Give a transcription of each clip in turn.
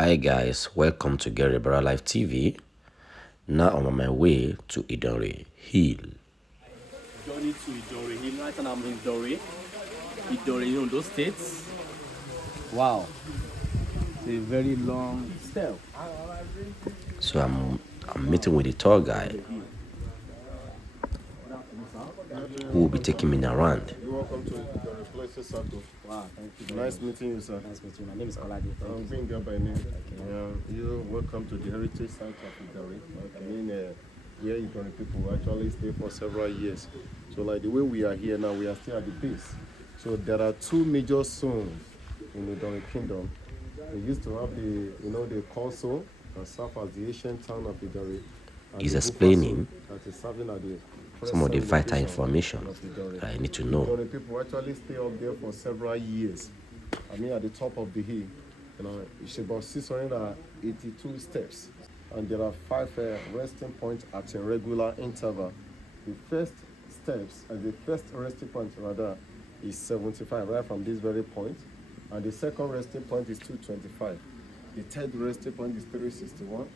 Hi guys, welcome to Geology Live TV. Now I'm on my way to Idanre Hill. Journey to Idanre Hill. Right now I'm in Idanre, Ondo State. Wow, it's a very long step. So I'm meeting with the tour guide who will be taking me around. You're welcome to the Places Circle. Wow, thank you. Nice meeting you, sir. Nice meeting you. My name is Geology. I'm Binga by name. You're welcome to the Heritage Site of Idanre. I mean, where Idanre people actually stay for several years. So, like the way we are here now, we are still at the base. So, there are two major zones in Idanre Kingdom. They used to have the council that served as the ancient town of Idanre. He's explaining that is serving at the some of the vital information that I need to know. Idanre people actually stay up there for several years. I mean, at the top of the hill, it's about 682 steps, and there are 5 resting points at a regular interval. The first steps, and the first resting point rather, is 75, right from this very point, and the second resting point is 225. The third resting point is 361.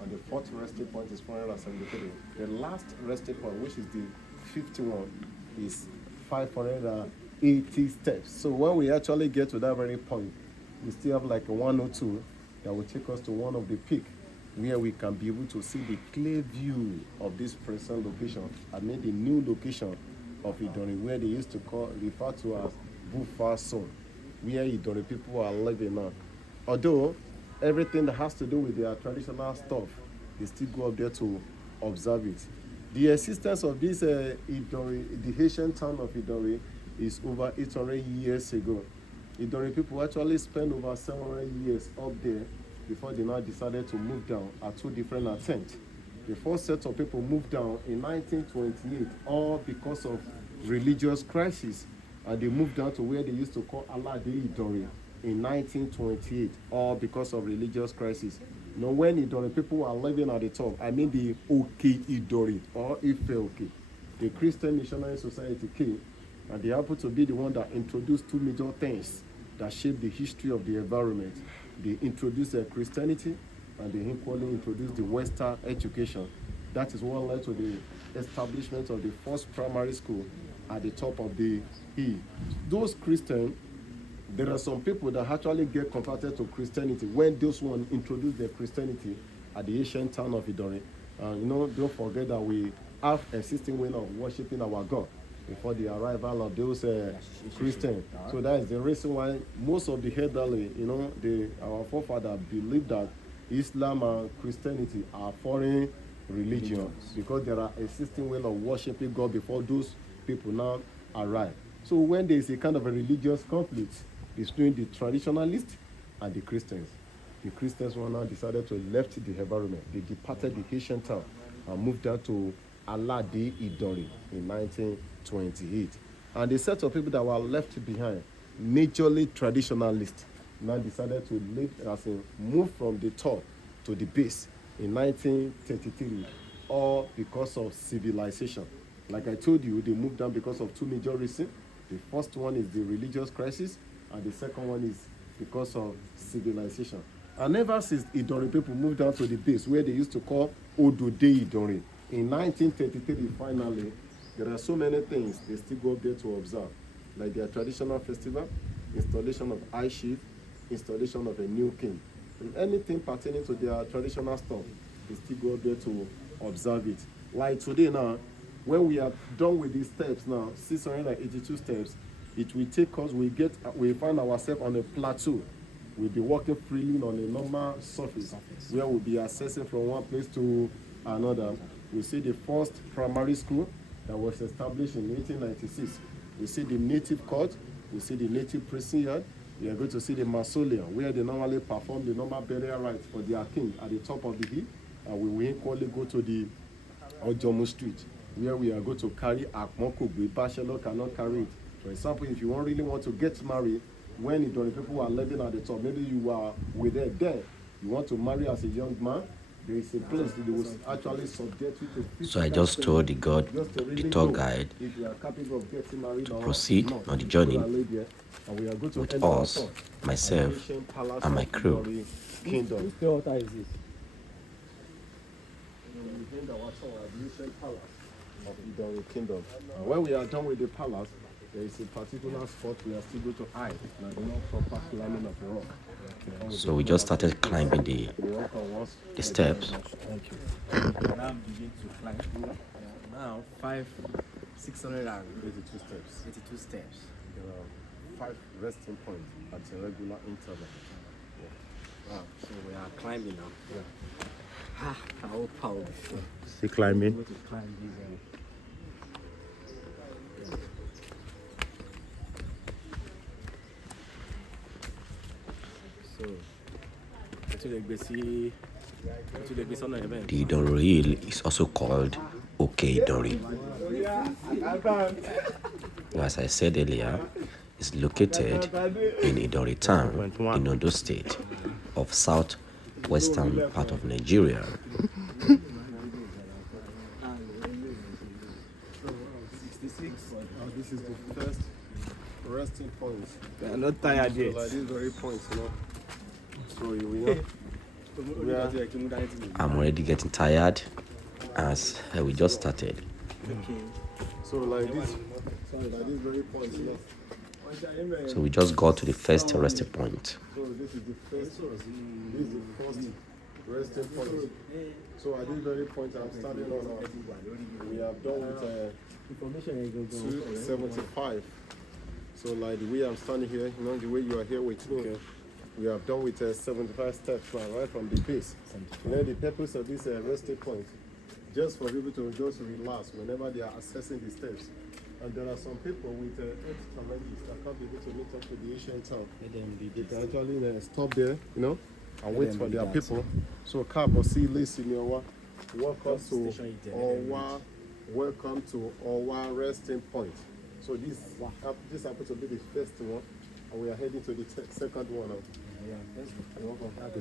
And the fourth resting point is 473. The last resting point, which is the 51, is 580 steps. So when we actually get to that very point, we still have like a 102 that will take us to one of the peak where we can be able to see the clear view of this present location. I mean the new location of Idanre, where they used to refer to as Bufa Zone, where Idanre people are living now. Although everything that has to do with their traditional stuff, they still go up there to observe it. The existence of this Idanre, the ancient town of Idanre, is over 800 years ago. Idanre people actually spent over 700 years up there before they now decided to move down at 2 different attempts. The first set of people moved down in 1928, all because of religious crisis, and they moved down to where they used to call Alade Idanre in 1928, all because of religious crisis. Now, when Idanre people are living at the top, I mean the Oke Idanre or Ife Oke, the Christian Missionary Society came, and they happened to be the one that introduced 2 major things that shaped the history of the environment. They introduced Christianity, and they equally introduced the Western education. That is what led to the establishment of the first primary school at the top of the hill. Those Christians, there are some people that actually get converted to Christianity when those ones introduced their Christianity at the ancient town of Idanre. Don't forget that we have a existing way of worshiping our God before the arrival of those Christians. So that is the reason why most of the elderly, our forefathers believe that Islam and Christianity are foreign religions because there are existing way of worshiping God before those people now arrive. So when there is a kind of a religious conflict between the traditionalists and the Christians, the Christians were now decided to left the environment. They departed the Haitian town and moved down to Alade Idanre in 1928. And the set of people that were left behind, majorly traditionalists, now decided to move from the top to the base in 1933, all because of civilization. Like I told you, they moved down because of 2 major reasons. The first one is the religious crisis, and the second one is because of civilization. And ever since Idanre people moved down to the base where they used to call Ondo State Idanre, in 1933 finally, there are so many things they still go up there to observe, like their traditional festival, installation of high chief, installation of a new king. And anything pertaining to their traditional stuff, they still go up there to observe it. Like today now, when we are done with these steps now, 682 steps, it will take us, we find ourselves on a plateau. We'll be walking freely on a normal surface where we'll be accessing from one place to another. We see the first primary school that was established in 1896. We see the native court, we see the native prison yard. We are going to see the mausoleum where they normally perform the normal burial rites for their king at the top of the hill. And we will equally go to the Ojomo Street, where we are going to carry Akmokogbe. Bachelor cannot carry it. For example, if you really want to get married, when Idanre people are living at the top, maybe you are with them there, you want to marry as a young man, there is a place that they will actually subject you to. So I just told the tour guide if you are capable of getting married to or proceed not. on the journey And we are going to with end our us, tour myself, at the ancient palace and my of crew. Idanre Kingdom. Which pure water is this? We end our tour at the ancient palace of Idanre Kingdom. And when we are done with the palace, there is a particular spot we are still going to hide, like not proper climbing of the rock. So we just started climbing the steps. Thank you. Now begin to climb. Now 682 steps. 82 steps. There are 5 resting points at a regular interval. Wow. So we are climbing now. Yeah. How powerful. Still climbing. Go to climb these. The Idanre Hill is also called Idanre. As I said earlier, it's located in Idanre town in Ondo State of southwestern part of Nigeria. This is the first resting point. They are not tired yet. Like these very points, So we I'm already getting tired as we just started. Okay. So like this very points, So we just got to the first resting point. So this is the first resting point. So at this very point I'm starting on, we have done with 275. So like the way I'm standing here, the way you are here with me, we have done with 75 steps right from the base. The purpose of this resting point, just for people to just relax whenever they are accessing the steps. And there are some people with health challenges that can't be able to meet up to the ancient town. They can actually stop there, and wait for their people. So Kabo see listen welcome to Owa resting point. So this happens to be the first one, and we are heading to the second one now.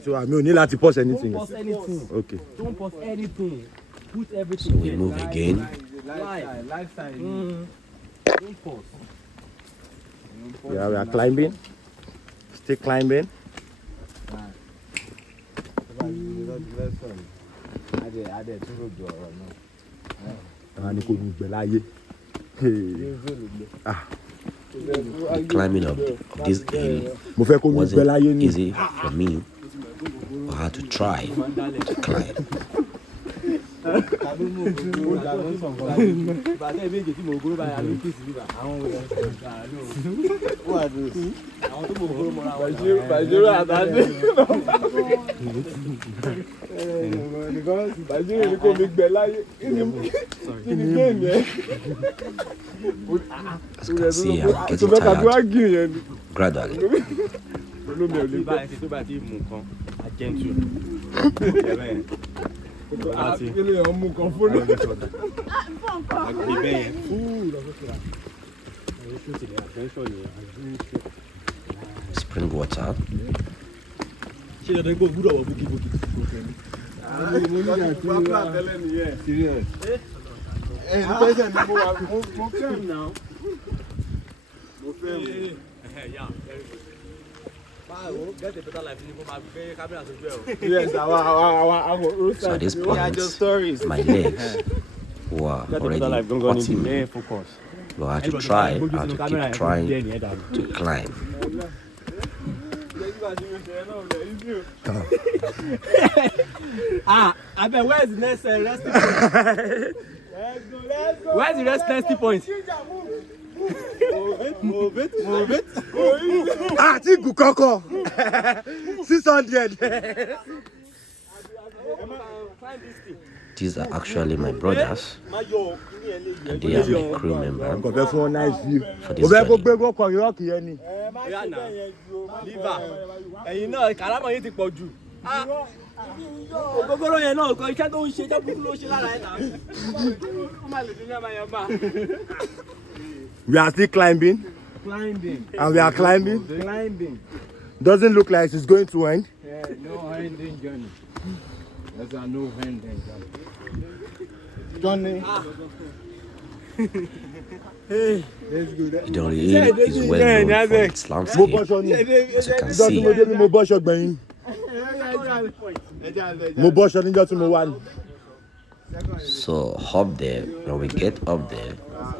So I don't need to pause anything. Don't pause anything. Okay. Don't pause anything. Put everything. So we move again. Lifestyle. Don't pause. Yeah, we are climbing. Still climbing. The climbing of this hill Wasn't wasn't easy for me. I had to try to climb. As you can see, I'm getting tired gradually. Spring water. So at this point, my legs were already hurting me. But I had to try and to keep trying to climb. I bet where's the next resting point? Where's the resting point? Move it. Ah, Tigu Koko. 600. These are actually my brothers, and they are my crew member for this journey. We are still climbing. And we are climbing. Doesn't look like it's going to end. No ending journey. There's a no hand then. Johnny. Hey, let's go. Idanre Hill is well known for its landscape. As you can see, so up there, when we get up there, you are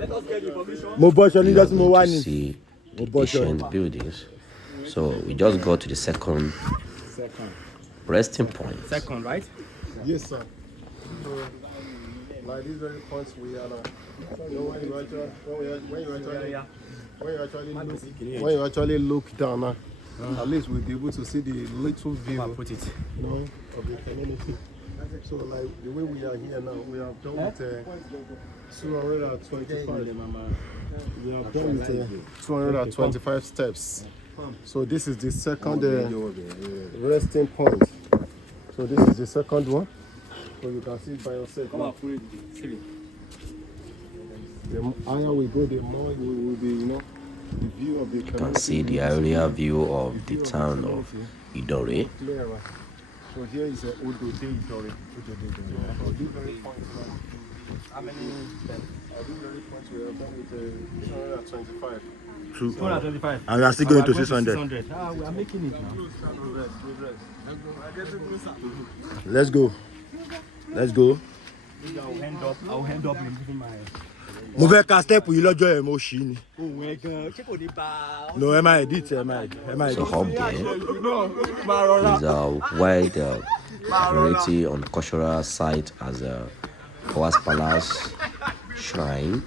going to see the ancient buildings. So we just go to the second resting point. Second, right? Yes, sir. So, like these very points we are when you actually look down, at least we'll be able to see the little view, of the community. So, like the way we are here now, we have done with 225. We have done with 225 steps. So this is the second resting point. So this is the second one. So you can see it by yourself. The higher we go, the more you will be, the view of the community. You can see the aerial view of the town of Idola. So here is Ondo State. How many steps? These very points we have done with 225. 225. And we are still going to 600. We are making it now. Let's go. Let's go. I'll hand up in my. Mo fẹ́ ka step yìí lọ́jọ́ ẹ̀ mo ṣí ni. No, ẹ máa edit, ẹ máa edit. So up there is a wide variety on cultural site as a Kawas Palace Shrine,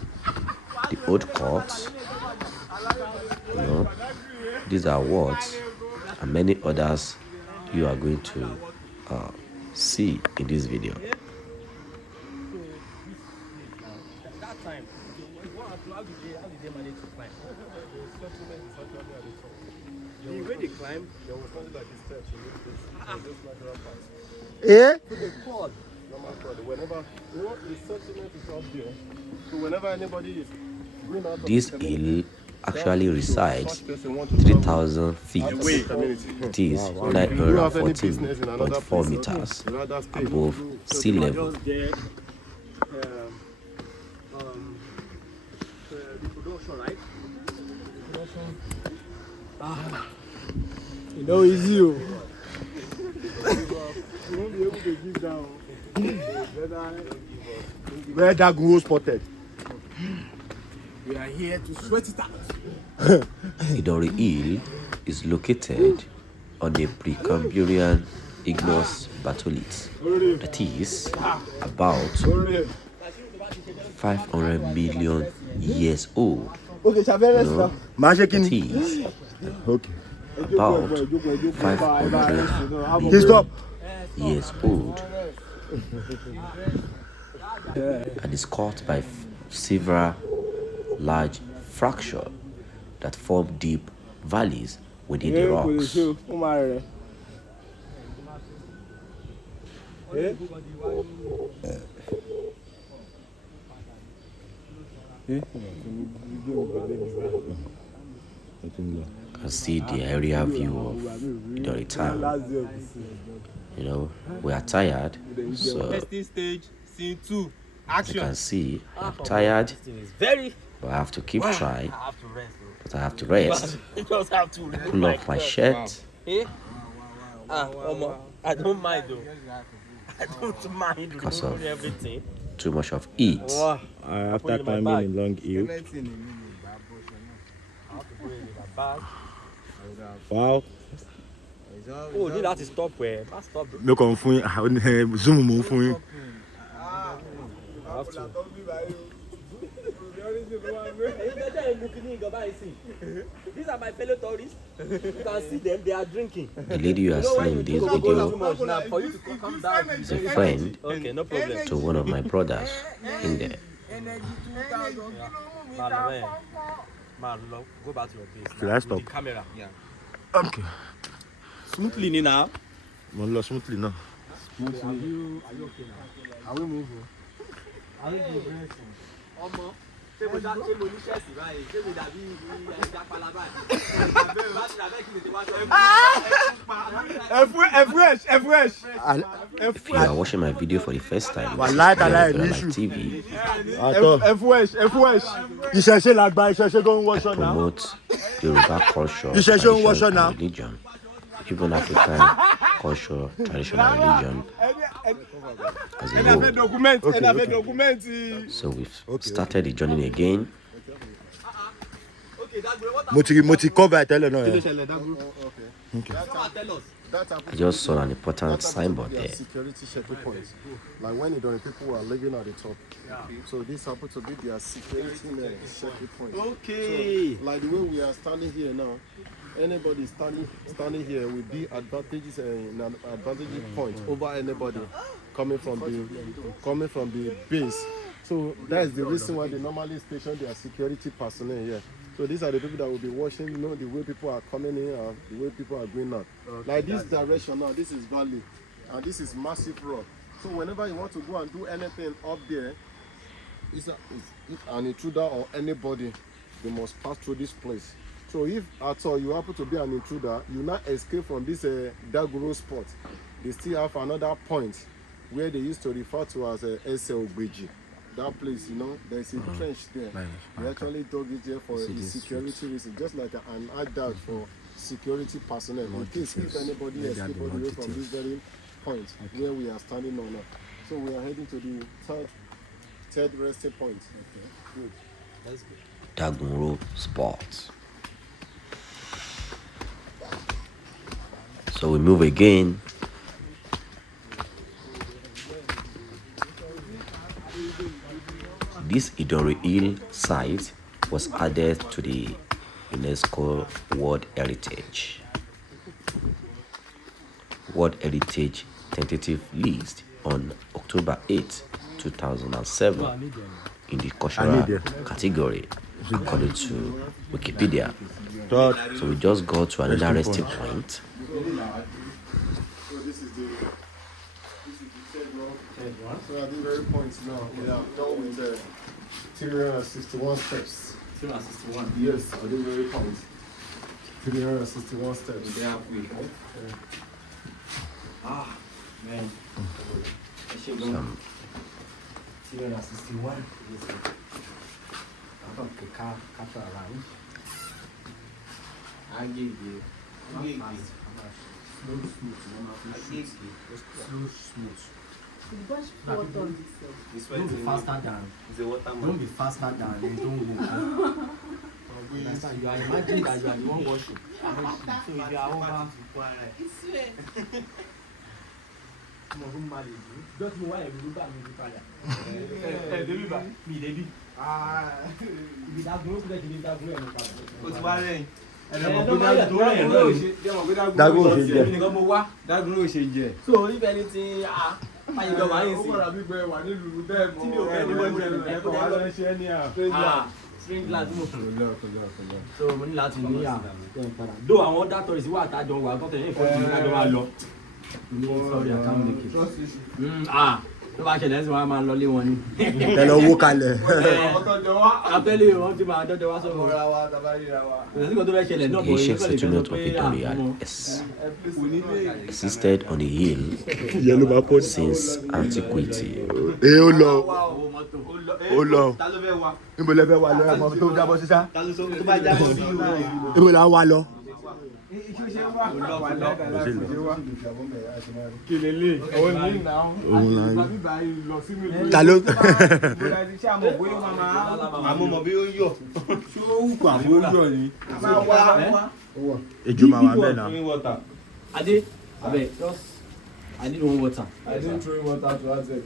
the Old Court. These are words and many others you are going to see in this video. The way they climb, there was something like this steps. Whenever the settlement is up there, so whenever anybody is going out, This hill actually resides 3,000 feet. It is 914.4 meters above sea level. You know, it's you. you won't be able to give down. Where that guru spotted. We are here to sweat it out. Idanre Hill is located on a Precambrian igneous batholith that is about 500 million years old. Okay, That is about 500 million years old and is caused by several large fractures that form deep valleys within the rocks. You can see the area view of Idola town. We are tired, so Stage, scene 2. as you can see, I'm tired, but I have to keep trying. But I have to rest. You just have to Pull off my shirt. I don't mind though. I don't mind Because of everything. too much of heat. After climbing a long hill. Wow. Oh, you have to stop where? Stop. No kàn fún yín, zoom mo fún yín. These are my fellow tourists. You can see them, they are drinking. The lady you are seeing in this video Now, for you to come down, is a friend okay, no problem. to one of my brothers in there. Man, go back to your place. Should I stop? With the camera. Yeah. Okay. Smoothly now. Mo lọ smoothly now. Are you okay now? Are we moving? Are we progressing? If you are watching my video for the first time, this is Wallahi, Idanre wallahi, Hill TV. Ìṣẹ̀ṣe làgbà ìṣẹ̀ṣe go ń wọṣọ náà. Promote Yoruba culture, You should show me what's tradition, your and religion. Even African culture, tradition, and religion as a whole. So we've started the journey again. Mo ti cover tẹ́lẹ̀ náà. I just saw an important signboard there. Security checking points. Like when people were living at the top. So this happened to be their security checking point. Okay. So, like the way we are standing here now, anybody standing here will be advantages an advantage point over anybody coming from the base. So that is the reason why they normally station their security personnel here. So these are the people that will be watching, you know, the way people are coming in and the way people are going out. Okay. Like this direction now, this is valley, and this is massive rock. So whenever you want to go and do anything up there, if an intruder or anybody, they must pass through this place. So if at all you happen to be an intruder, you not escape from this Daguro spot. They still have another point where they used to refer to as SLBG. That place, you know, there's a trench there. We actually dug it there for the security reason, just like an adult for security personnel. In case if anybody escapes all the way from this very point where we are standing on now. So we are heading to the third resting point. Okay, good. That's good. Daguro spot. So we move again. This Idanre Hill site was added to the UNESCO World Heritage tentative list on October 8, 2007 in the cultural category according to Wikipedia. So we just go to another resting point. So this is the third row. So at these very points now, we have done with 361 steps. 361. Yes, at these very points. 361 steps. Yeah. Ah, man. 361. I give you. Don't be faster than. Don't be faster than. You don't go. You are imagining that you are the one washing. So if you are over. Just know why you look at me. Baby, me, baby. If you don't go, you don't go. What's the matter? Daguro ṣe jẹ. So if anything ayédọ̀wá yìí sí. Spring glass mo. So mo ní láti ní do àwọn dátọ̀rì sí wà tájọ wà tó tẹ̀lé ìfọ̀jú ní àjọ máa lọ. Sorry, I can't make it. Tó bá ṣẹlẹ̀ sí wọn a máa lọ lé wọn ni. Ẹ lọ wó kalẹ̀. Abẹ́lé wọn ti máa dọ́dọ̀ wá sọ̀rọ̀. The ancient settlement of Idola had existed on the hill since antiquity. Ó lọ. Níbo lẹ fẹ́ wà lọ ẹ̀mọ́ tó jábọ́ sísá? Níbo la wà lọ? Ta ló? Ejò máa wà bẹ́ẹ̀ náà. Ade, abeg, just I need one water. I didn't throw water to ADZEK.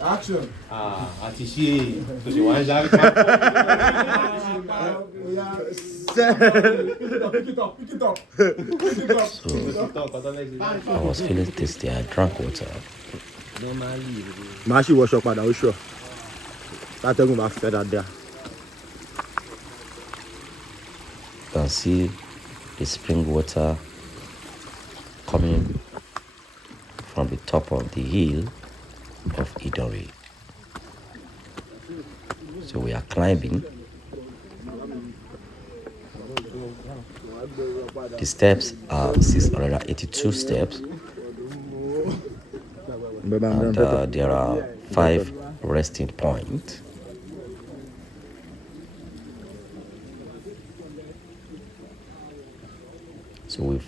Action. Àti ṣe tó ṣe wá ń ṣe Pick it up. I was feeling thirsty. I drank water. Màá sì wọṣọ padà ó ṣọ. Látẹ̀gùn máa fẹ́ dáadáa. You can see the spring water coming from the top of the hill of Idanre. So we are climbing. The steps are 682 steps, and there are 5 resting points. So we've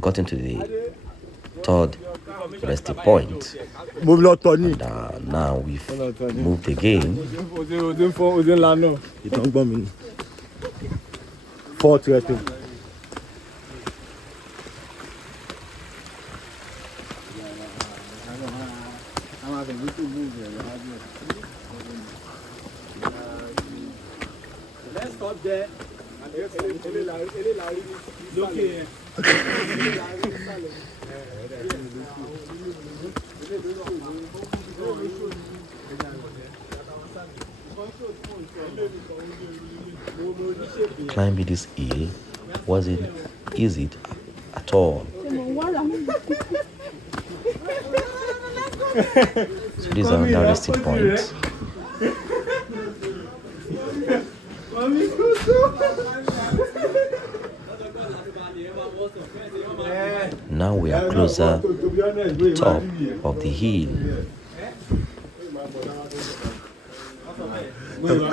gotten to the 3rd resting point, and now we've moved again. 4th resting. Let's stop there. Climbing this hill wasn't easy at all. So these are another resting points. Now we are closer to the top of the hill. There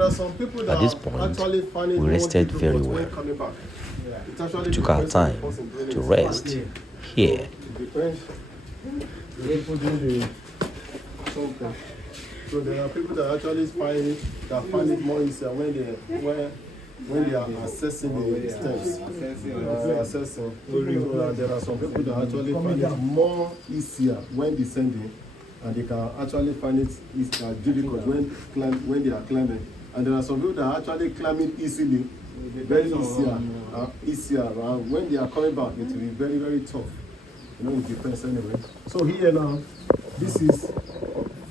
are some people that At this point, we rested very well. We took our time to rest here. So there are people that actually find it more easier when they are assessing the steps. Assessing. So there are some people that actually find it more easier when descending, and they can actually find it difficult when they are climbing. And there are some people that are actually climbing easily, very easier. When they are coming back, it will be very, very tough. It depends anyway. So here now, this is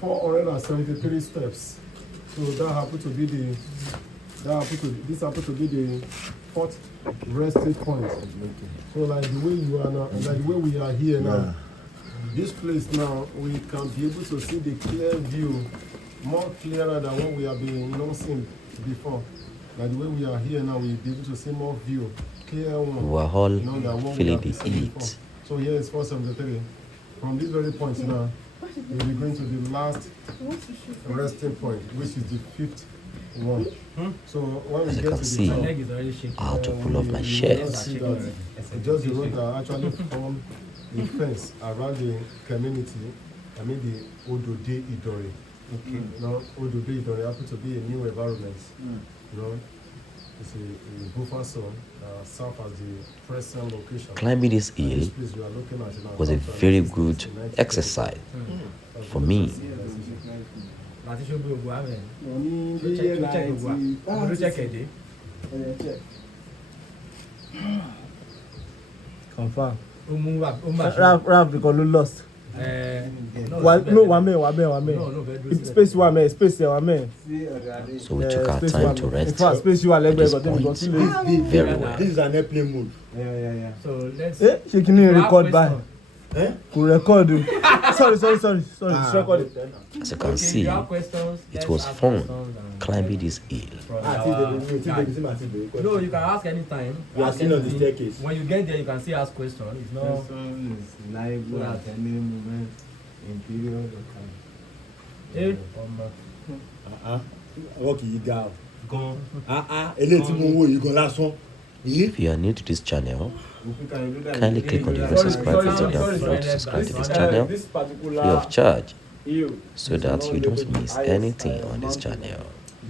473 steps. So that happened to be the 4th resting point. So like the way you are now, like the way we are here now, this place now, we can be able to see the clear view, more clearer than what we have been seen before. Like the way we are here now, we'll be able to see more view, clear one. We were all feeling the heat. So here is 473. From this very point now, we'll be going to the last resting point, which is the 5th one. So when we As you get can to see, the I had to pull off my shirt. just the road that actually form the fence around the community. I mean the Ondo State Idanre. Now Ondo State Idanre happens to be a new environment. It's a buffer zone, serve as the present location. Climbing this hill was a very good exercise for me. Confirm. Ralph because you lost. No, one space one. So we took our time to rest. Space you are this point very well. This is an airplane mode. Yeah. So let's. She can record by. Could record. Sorry. It's recorded. As you can see, it was fun climbing this hill. No, you can ask anytime. We are sitting on the staircase. When you get there, you can still ask questions. It's not. Question is liable at any moment in period of time. Okay, you go. If you are new to this channel, kindly click on the subscribe button down below to subscribe to this channel free of charge, so that you don't miss anything on this channel.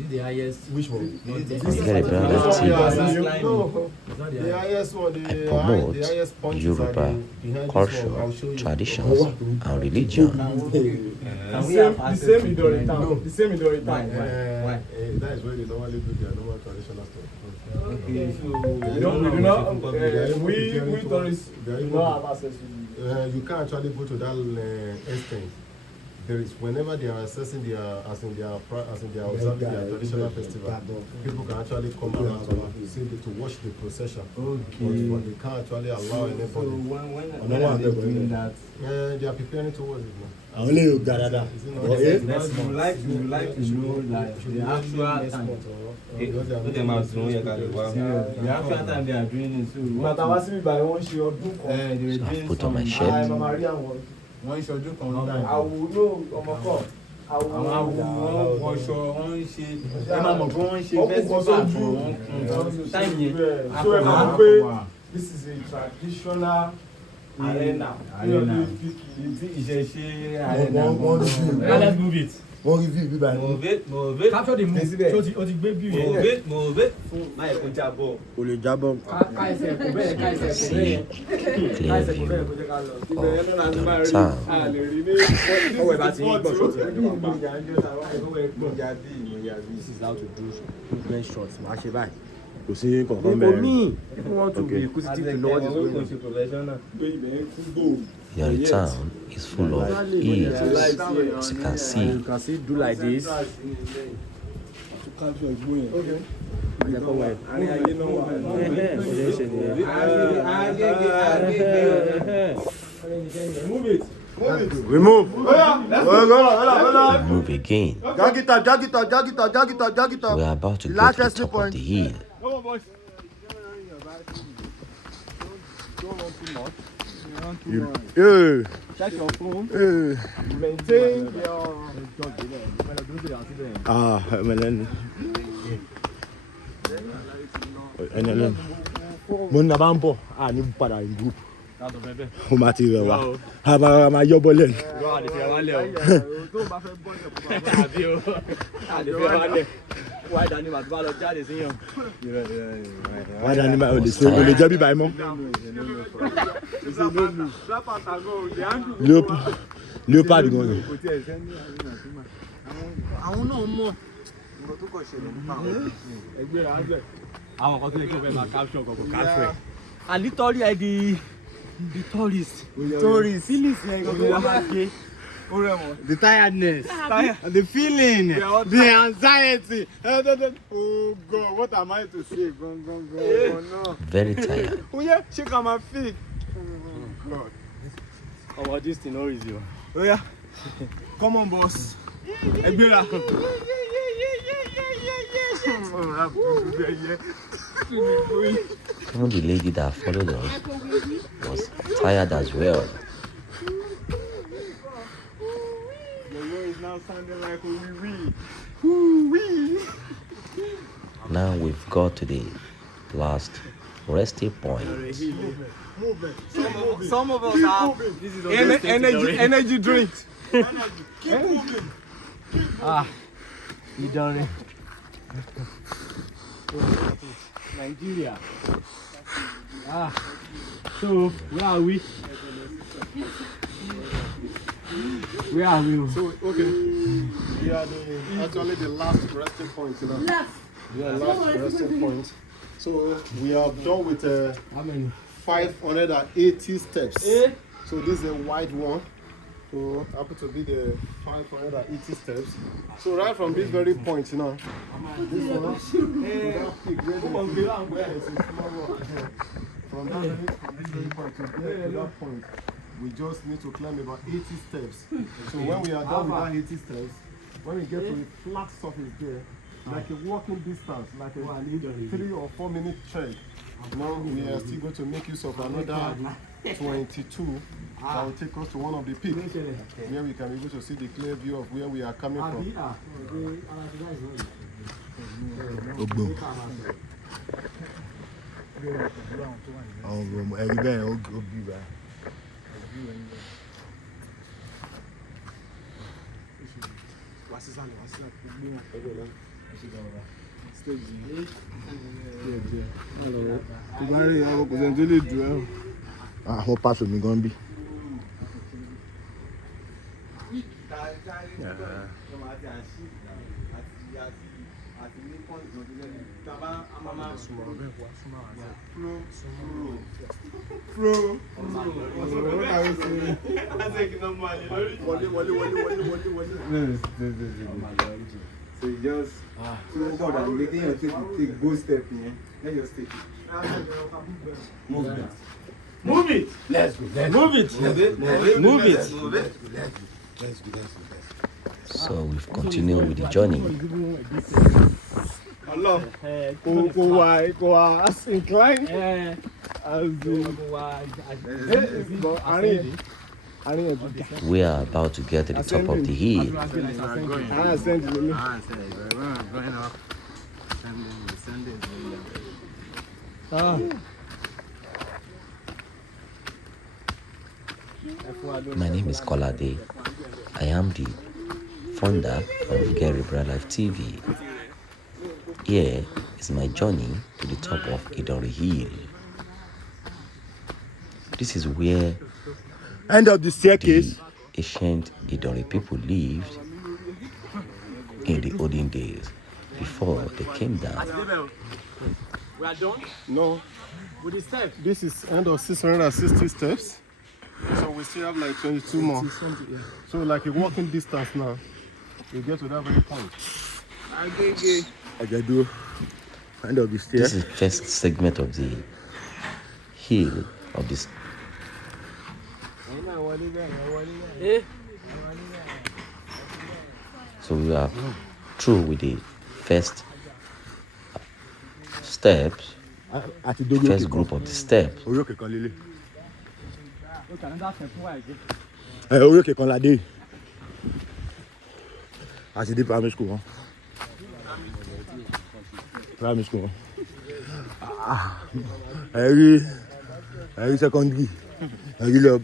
the highest? Which one? You get a brand of TV. No, the highest one, Promote the highest point Yoruba behind culture, traditions, and religion. Can we have The same Idanre town. The same Idanre town. Why? That is where they normally do their normal traditional stuff. Okay, so We tourists do not have access to You can't actually go to that extent. There is whenever they are assessing their observing their traditional festival, people can actually come around to watch the procession. But they can't actually allow anybody. So when are they doing that? They are preparing towards it now. Only you got that. You would like to know like the actual time. The actual time they are doing it. So But I was saying by one she or do So I've put on my shirt. one ṣojú kan náà. Àwùjọ ọmọkọ. àwọn awo wọn wọṣọ wọn ń ṣe ẹ máa mọ̀ pé wọ́n ń ṣe festival fún wọn táìmù yẹn So ẹ máa pé this is a traditional arena. ìṣẹ̀ṣe arena. Let's move it. Wọ́n review bíbá move capture the move tí o ti gbé view yẹn. move fún máyẹ̀ kó jábọ̀. O lè jábọ̀. See clear view of the town. This is how to do movement shots. Màá ṣe báyìí. Kò sí kankan bẹ́ẹ̀. If you want to be inquisitive to know what is going on. The town is full of hills, as you can see. You can see do like this. We move. Move again. Jog it up, jog it up, jog it up, jog it up, jog it up. We are about to go to the top of the hill. Check your phone. Yeah. Maintain your. Mo ní bá ń bọ̀ a ní padà in group. Mo máa ti rẹ̀ wá. A máa yọ bọ́ lẹ́nu. Tó bá fẹ́ bọ́ ìjọba bàbá àbí o. Àdìfẹ́ wálẹ̀. Wá ìdání màtí bá lọ jáde sí yàn. Wá dání máa ò lè jẹ́ bíbá ẹ mọ́. Leopard gan ni. Àwọn náà mọ̀. Nǹkan tó kọ̀ ṣẹlẹ̀ nípa àwọn ẹgbẹ́ rẹ̀ á bẹ̀. àwọn kan tó yẹ kí o fẹ́ máa capture kọ̀ọ̀kan capture ẹ̀. and nítorí ẹ di tourist. Feelings yẹn gbogbo wa máa gbé. The tiredness, the feeling, the anxiety. Oh God, what am I to say? No. Very tired. Oh yeah, shake on my feet. Oh God. ọmọ this thing no easy o. Oh yeah, come on boss. Ẹgbẹ́ra. Even the lady that followed us was tired as well. The way is now sounding like wee. Now we've got to the last resting point. Some of us have this is Ondo State energy drinks. Keep moving. Idanre. Nigeria. So where are we? So okay, we are actually the last resting point. You know? We are last resting point. So we have done with How many? 580 steps. So this is a wide one. So happen to be the 580 steps. So right from this very point, you know, this one, without peak, where is a small rock. From this very point to that point, we just need to climb about 80 steps. So when we are done with that 80 steps, when we get to a flat surface there, like a walking distance, like a 3 or 4 minute trek. Now we are still going to make use of another 22 that will take us to one of the peaks. Where we can be able to see the clear view of where we are coming from. Àwọn pass omi gan bí. So you just slow down, making your take go step in. Let your step. Move it. Let's go. Move it. Move it. Let's go. So we've continued with the journey. Allah, go as inclined as We are about to get to the top of the hill. My name is Kolade. I am the founder of Get Real Life TV. Here is my journey to the top of Idanre Hill. This is where end of the staircase. the ancient Idanre people lived in the olden days before they came down. We are done No, with the step. this is end of 660 steps. So we still have like 22 more. So like a walking distance now. We get to that very point. End of the This stairs. is the first segment of the hill of this. So we are through with the first steps, Àti dórí òkè first kan. group of the steps. Orí òkè kan lélẹ̀. Orí òkè kan la dé. Àti dé primary school wọn. Primary school wọn. Ẹ̀rí secondary. Ẹ̀rí lọ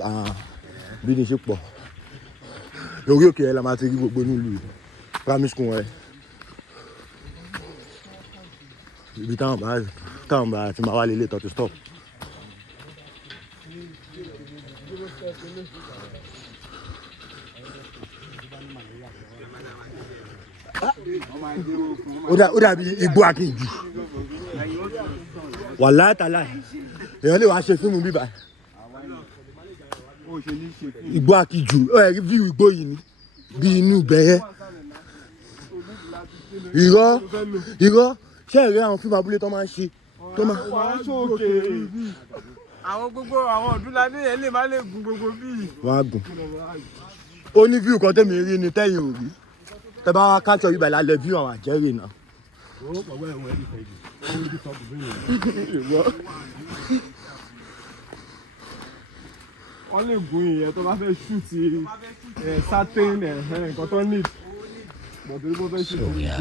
bí ní ṣe pọ̀. Orí òkè ẹ̀ la máa ti rí gbogbo nílùú primary school ẹ̀. Ibi táwọn bá ti máa wá lélẹ̀ tó ti stop. Ó dàbí igbó akínjù. Wàláhì tàláhì. Èèyàn lè wá ṣe fíìmù bíbá. Igbó akínjù. Rí fíìmù igbó yìí ni. Bí inú ibẹ̀ yẹn. Irọ́. Ṣé ẹ̀rí àwọn fíìmù abúlé tó máa ń ṣe? Tó máa. Àwọn gbogbo àwọn ọ̀dúnládé yẹn lè má lè gun gbogbo bíi. Wọ́n á gùn. Ó ní fíìmù kan tẹ̀mí rí ni tẹ́yìn ò rí. Tẹ bá wá káàtọ̀ yìí báyìí lálẹ́ fíìmù àwọn àjẹrè náà. Wọ́n lè gun ìyẹn tó bá fẹ́ ṣúùtì certain nǹkan tó need. So we are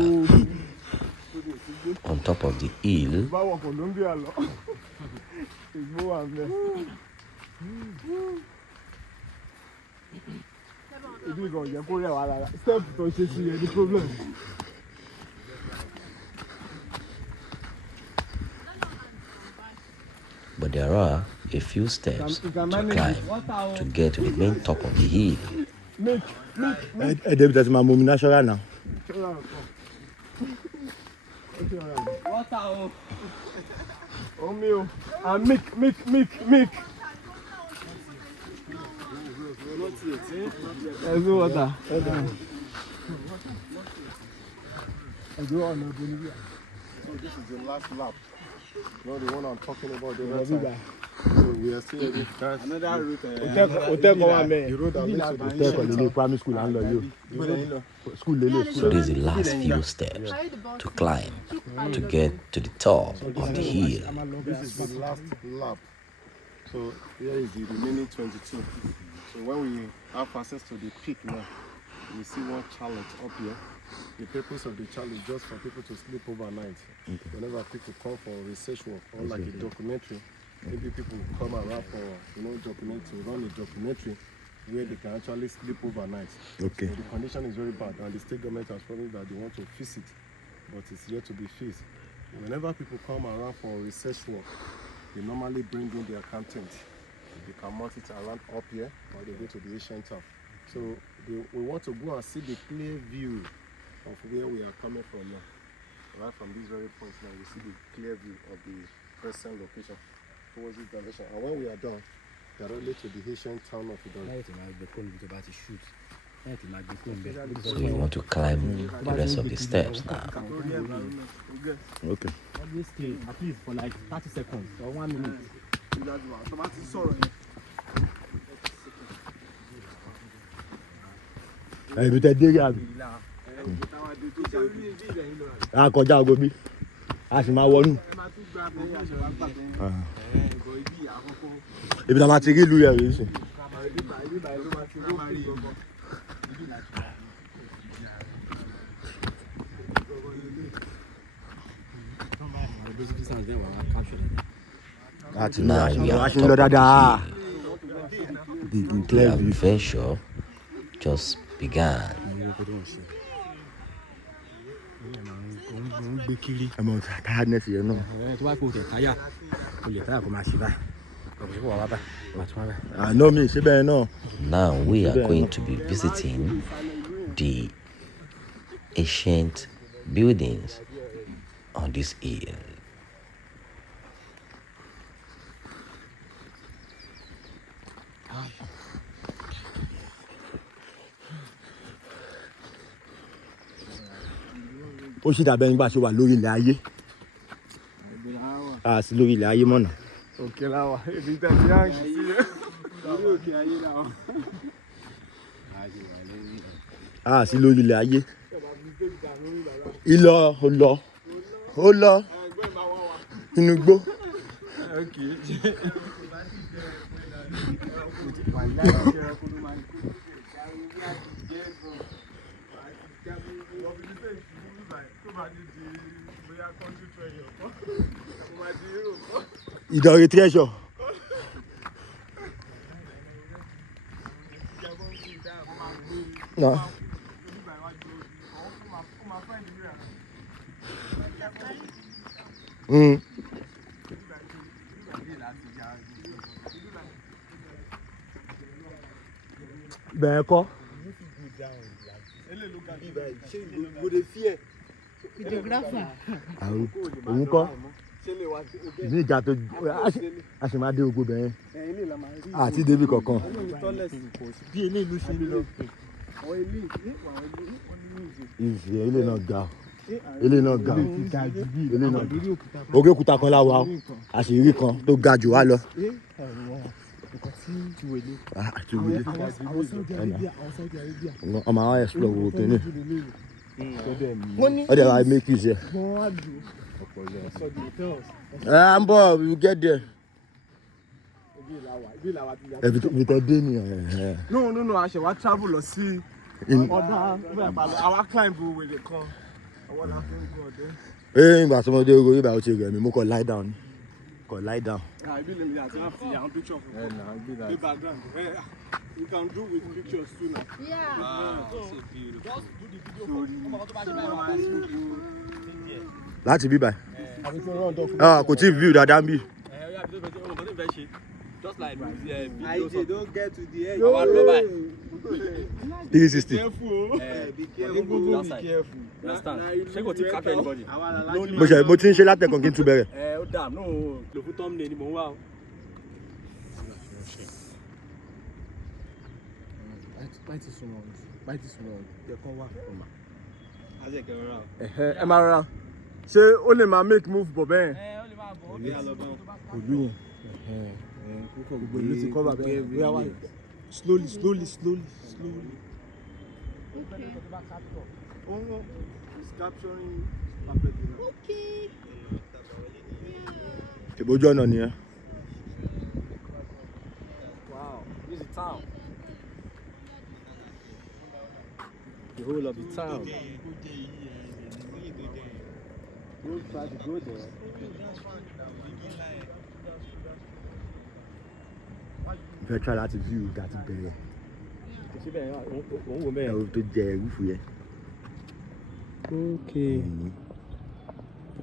on top of the hill. Báwọ̀ Colombia lọ. Ìgbó wà bẹ́ẹ̀. Ìdí ìgbọ̀n jẹ́ kó rẹ̀ wá rárá. Step tó ṣe sí yẹn ní problem. But there are a few steps to climb to get to the main top of the hill. Ẹ débi tẹ̀sí máa mú omi natural náà. Omi o. And milk. There's no water. So this is the last lap. Not the one I'm talking about the other side. So we are still in another route. Hotel kan wà mẹ́ẹ̀. The road that leads to the Hotel kan lélẹ̀ primary school à ń lọ yìí. School lélẹ̀ So this is the last few steps to climb to get to the top of the hill. This is the last lap. So here is the remaining 22. So when we have access to the peak now, we see one challenge up here. The purpose of the challenge is just for people to sleep overnight. Whenever people come for research work or like a documentary, maybe people come around for to run a documentary where they can actually sleep overnight. Okay. So the condition is very bad, and the state government has promised that they want to fix it. but it's yet to be fixed. Whenever people come around for research work, they normally bring in their content. They can mount it around up here, or they go to the ancient town. So we want to go and see the clear view of where we are coming from now. Right from this very point now, we see the clear view of the present location towards this direction. And when we are done, directly to the ancient town of Idanre. So you want to climb the rest of the steps now. Okay. Always stay at least for like 30 seconds or 1 minute. Hey, you take dig abi. Ah, kọjá ogo bí. A sì máa wọnú. Ibi tá máa ti rí ìlú yẹn rèé sí. Now we are Watching the dada. the adventure just began. I'm tiredness here no. No me, she better no. Now we are going to be visiting the ancient buildings on this hill. Ó sì dàbẹ̀ nígbà ṣe wà lórí ilẹ̀ ayé. Sí lórí ilẹ̀ ayé mọ́nà. Òkè láwà, ibi tẹ̀sí àǹkì sí lórí òkè ayé láwà. Sí lórí ilẹ̀ ayé. Ó lọ inú igbó. Idanre treasure. No. Bẹ́ẹ̀ kọ́. Òun kọ́. Ní ìjà tó a sì máa dé ogbó bẹ̀yẹn. Àti débi kankan. Ìfì ilé náà ga. Ilé náà ga. Ilé náà ga. Òkè òkúta kan láwa o. Àṣírí kan tó ga jù wá lọ. Ọmọ àwọn explore wo kìíní. Ó dẹ̀ wá make use ẹ̀. I'm bored, we will get there. Every day ni. No, I shall travel or see. Our climb will come. Ìgbà tí mo dé ogo yìí bá o ti rẹ̀ mi, mo kàn lie down. Lie down. You can do with pictures too now. Yeah. So beautiful. Just do the video. Láti bí báyìí. Kò tí view dáadáa ń bí. Just like IJ don't get to the edge. 360. Be careful. Be careful. Understand? Ṣé kò tí capture anybody? Mo ti ń ṣe látẹ̀kàn kí n tún bẹ̀rẹ̀. Ó dà no lò fún thumbnail ni mò ń wá o. Bite is small. They come back from ma. ADZEK rọra. Ẹ máa rọra. Ṣé ó lè máa make move bọ̀ bẹ́ẹ̀? Ó lè máa bọ̀. Ó lè lọ gan. Òlú yẹn. Gbogbo ìlú ti cover bẹ́ẹ̀. Bóyá wá. Slowly. Okay. Oh, it's capturing perfectly now. Okay. Ìbójú ọ̀nà nìyẹn. Wow, this is the town. The whole of the town. We'll try to go there. Fẹ́ try láti view láti bẹ̀rẹ̀. Síbẹ̀ òun wò mẹ́rin. Ẹ̀rọ tó jẹ rúfù yẹn. Okay.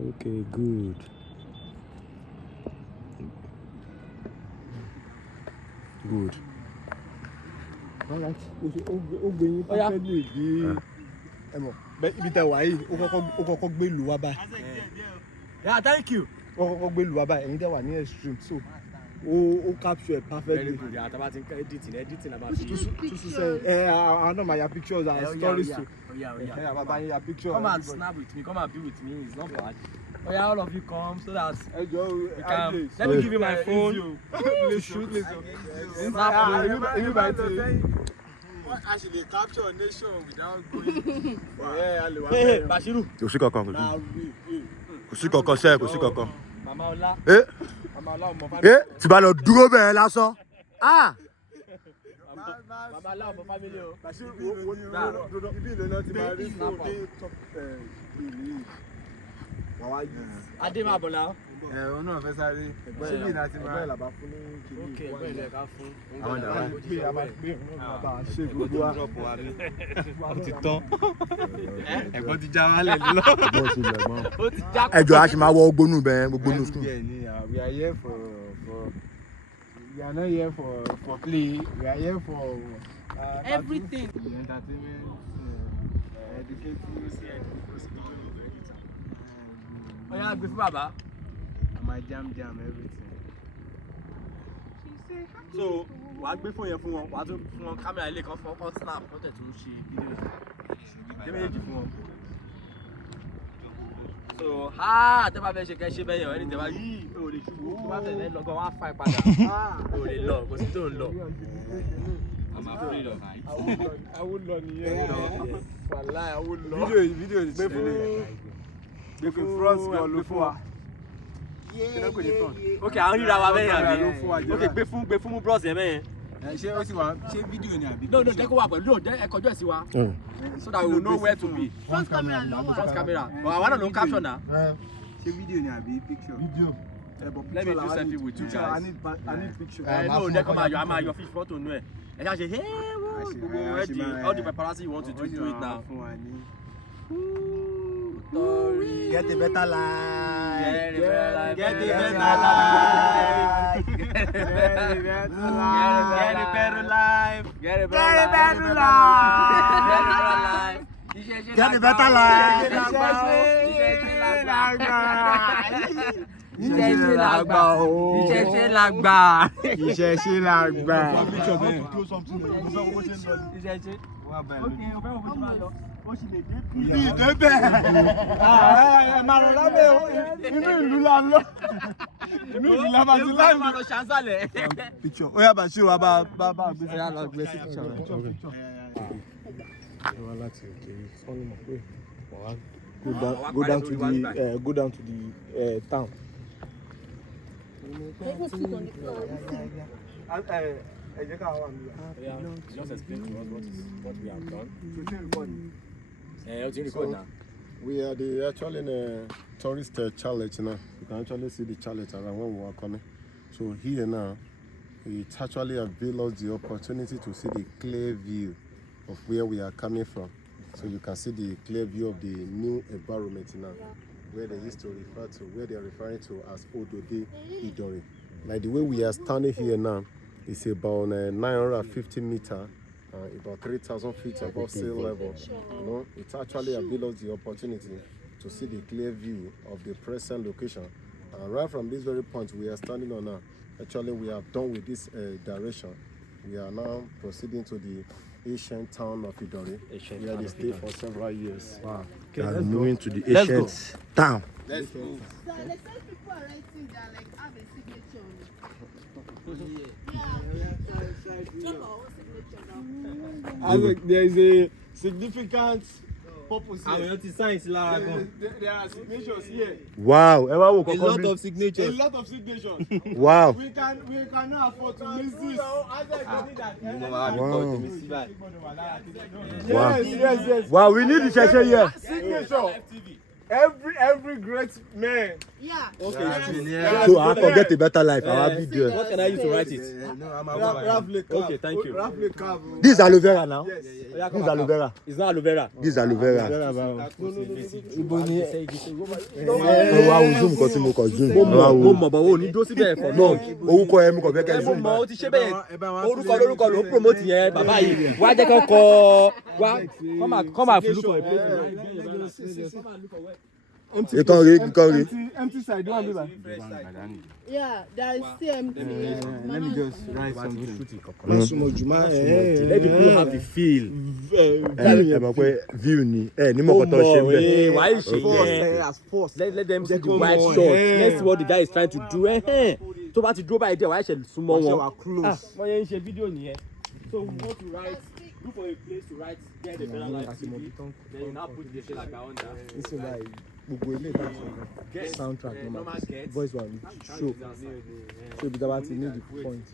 Okay, good. Good. Alright. Ó gbé yín perfectly bí ẹ mọ̀. Bẹ́ẹ̀ ibi tẹ́ wà yìí, ó kọ́kọ́ gbé ìlú wa báyìí. Yeah, thank you. Ó kọ́kọ́ gbé ìlú wa báyìí. Ẹ̀yin tẹ́ wà ní extreme so ó capture it perfectly. Very good. Yeah, taba tin editing about you. Tusu say I know my pictures and stories too. Oh yeah. Yeah, baba your picture. Come and snap with me. Come and be with me. It's not bad. Oh yeah, all of you come so that Hey, Joe, let me give you my phone. Please shoot me. Snap Everybody. Actually, capture a nation without going. Hey, Bashiru. Kò sí kankan. Kò sí kankan sẹ́, kò sí kankan. Mama Ola. Mama Ola ọmọ family. Tí bá lọ dúró bẹ́ẹ̀ lásán. Mama Ola ọmọ family o. Bashiru, ibi ìlú náà ti máa rí fún ní top ìlú. Adé máa bọ̀ náà. Òun náà fẹ́ sáré. Ṣé bí láti máa làbá fún ní kìíní. Ok, bẹ́ẹ̀ lẹ ká fún. àwọn ìjàmbá gbé ṣe gbogbo wa. ó ti tán. Ẹ̀gbọ́n ti já wálẹ̀ lọ. Ó ti já. Ẹjọ́ a ṣì máa wọ ogbónú bẹ́ẹ̀ ogbónú school. We are here for we are not here for play. We are here for Everything. Entertainment, educating, Ó yá gbé fún bàbá. my jam everything. So wàá gbé fún yẹn fún wọn, wàá tún fún wọn kámẹ́rà ilé kan fún ọkọ snap kó tẹ̀ tún ṣe fídíò. Ṣé méjèèjì fún wọn? So tẹ́ bá fẹ́ ṣe kẹ́ ṣe bẹ́yẹn ẹni tẹ́ bá yí o lè ṣubú tó bá fẹ́ lẹ́ lọ́gọ́ wá fà ìpadà o lè lọ kò sí tó ń lọ. I'm afraid of heights. Àwọn lọ nìyẹn. Wàláì àwọn lọ. Fídíò gbé fún France gan ló fún wa. Ok, àwọn ríra wa bẹ́yẹn àbí? Ok, gbé fún mú bros yẹn bẹ́yẹn. Ṣé ó sì wà ṣé fídíò ni àbí? No, jẹ́ kó wà pẹ̀lú ẹ kọjọ́ ẹ̀ sí wa. So that we will know where to be. Front camera. But àwa náà ló ń caption na. Ṣé fídíò ni àbí picture? Video. Let me do selfie with you guys. I need picture. No, jẹ́ kó máa yọ, a máa yọ fish photo nù ẹ̀. Ẹ ṣáà ṣe gbogbo ready, all the paparazzi you want to do it now. Story. Get a better life. Get a better life. Get a Get better life. a better life. Get a better life. Get a better life. Ìṣẹ̀ṣe làgbà o. Ìṣẹ̀ṣe làgbà. Ìṣẹ̀ṣe làgbà. Ìṣẹ̀ṣe. Okay, o fẹ́ wo bó ti máa lọ. Ó sì lè dé bí. Ìdébẹ̀. Ẹ máa rọ̀ lábẹ́ inú ìlú la lọ. Inú ìlú la máa ti láì. Máa lọ ṣàǹsàlẹ̀. Picture. Ó yá Bashiru wa bá gbé. Ó yá lọ gbé sí picture rẹ̀. Wá láti òkè sọ́nù mọ̀ pé wàá go down to the town. Ẹ jẹ́ ká wà nílẹ̀. Just explain to us what we have done. Record now. We are actually in a tourist challenge now. You can actually see the challenge around when we are coming. So here now, it actually avails us the opportunity to see the clear view of where we are coming from. So you can see the clear view of the new environment now, where they used to refer to, where they are referring to as Ondo State, Idanre. Like the way we are standing here now, it's about 950 meters, about 3,000 feet above sea level. You know, it actually avails us the opportunity to see the clear view of the present location. And right from this very point we are standing on now, actually we have done with this direction. We are now proceeding to the ancient town of Idanre, where they stayed for several years. Wow. Okay, we are moving to the ancient town. Let's go. So like some people are writing that like have a signature on it. There is a significant purpose here. Àwọn ti science lára gan. There are signatures here. Wow. Ẹ wá wò A kọ́kọ́ lot bí. of signatures. A lot of signatures. Wow. We cannot afford to miss this. Wow. Yes. Wow, we need the session here. Signature. Every great man. Yeah. Okay. So I forget a better life. I will be there. What can I use to write it? Okay, thank you. This is aloe vera now. Yes. This is aloe vera. It's not aloe vera. This is aloe vera. Wa wo zoom kan tí mo kàn zoom. Mo mọ̀ bọ̀ wo ní dúró síbẹ̀ for No, long. orúkọ ẹ mo kàn fẹ́ kẹ́ Mo zoom. mọ̀ o ti ṣe bẹ́ẹ̀ orúkọ ló ń promote yẹn bàbá yìí wá jẹ́ kán kọ wá come and look for a place. Ìkànnì. Empty side, don't leave. Yeah, there is still empty. Let me just write something. Let people have the feel. Ẹ mọ̀ pé view ni ẹ ní mọ̀ kọ́ tó ṣe bẹ́ẹ̀. Why is she here? Let them see the wide shot. Let's see what the guy is trying to do. Tó bá ti dúró báyìí dẹ̀ wá ṣe súnmọ́ wọn. Wọ́n yẹn ń ṣe fídíò nìyẹn. So we want to write, look for a place to write, get the better life TV. Then you now put the shit like on that. This is like gbogbo ilé ìtàkùn soundtrack normal voice one show so ibi taba ti need the point.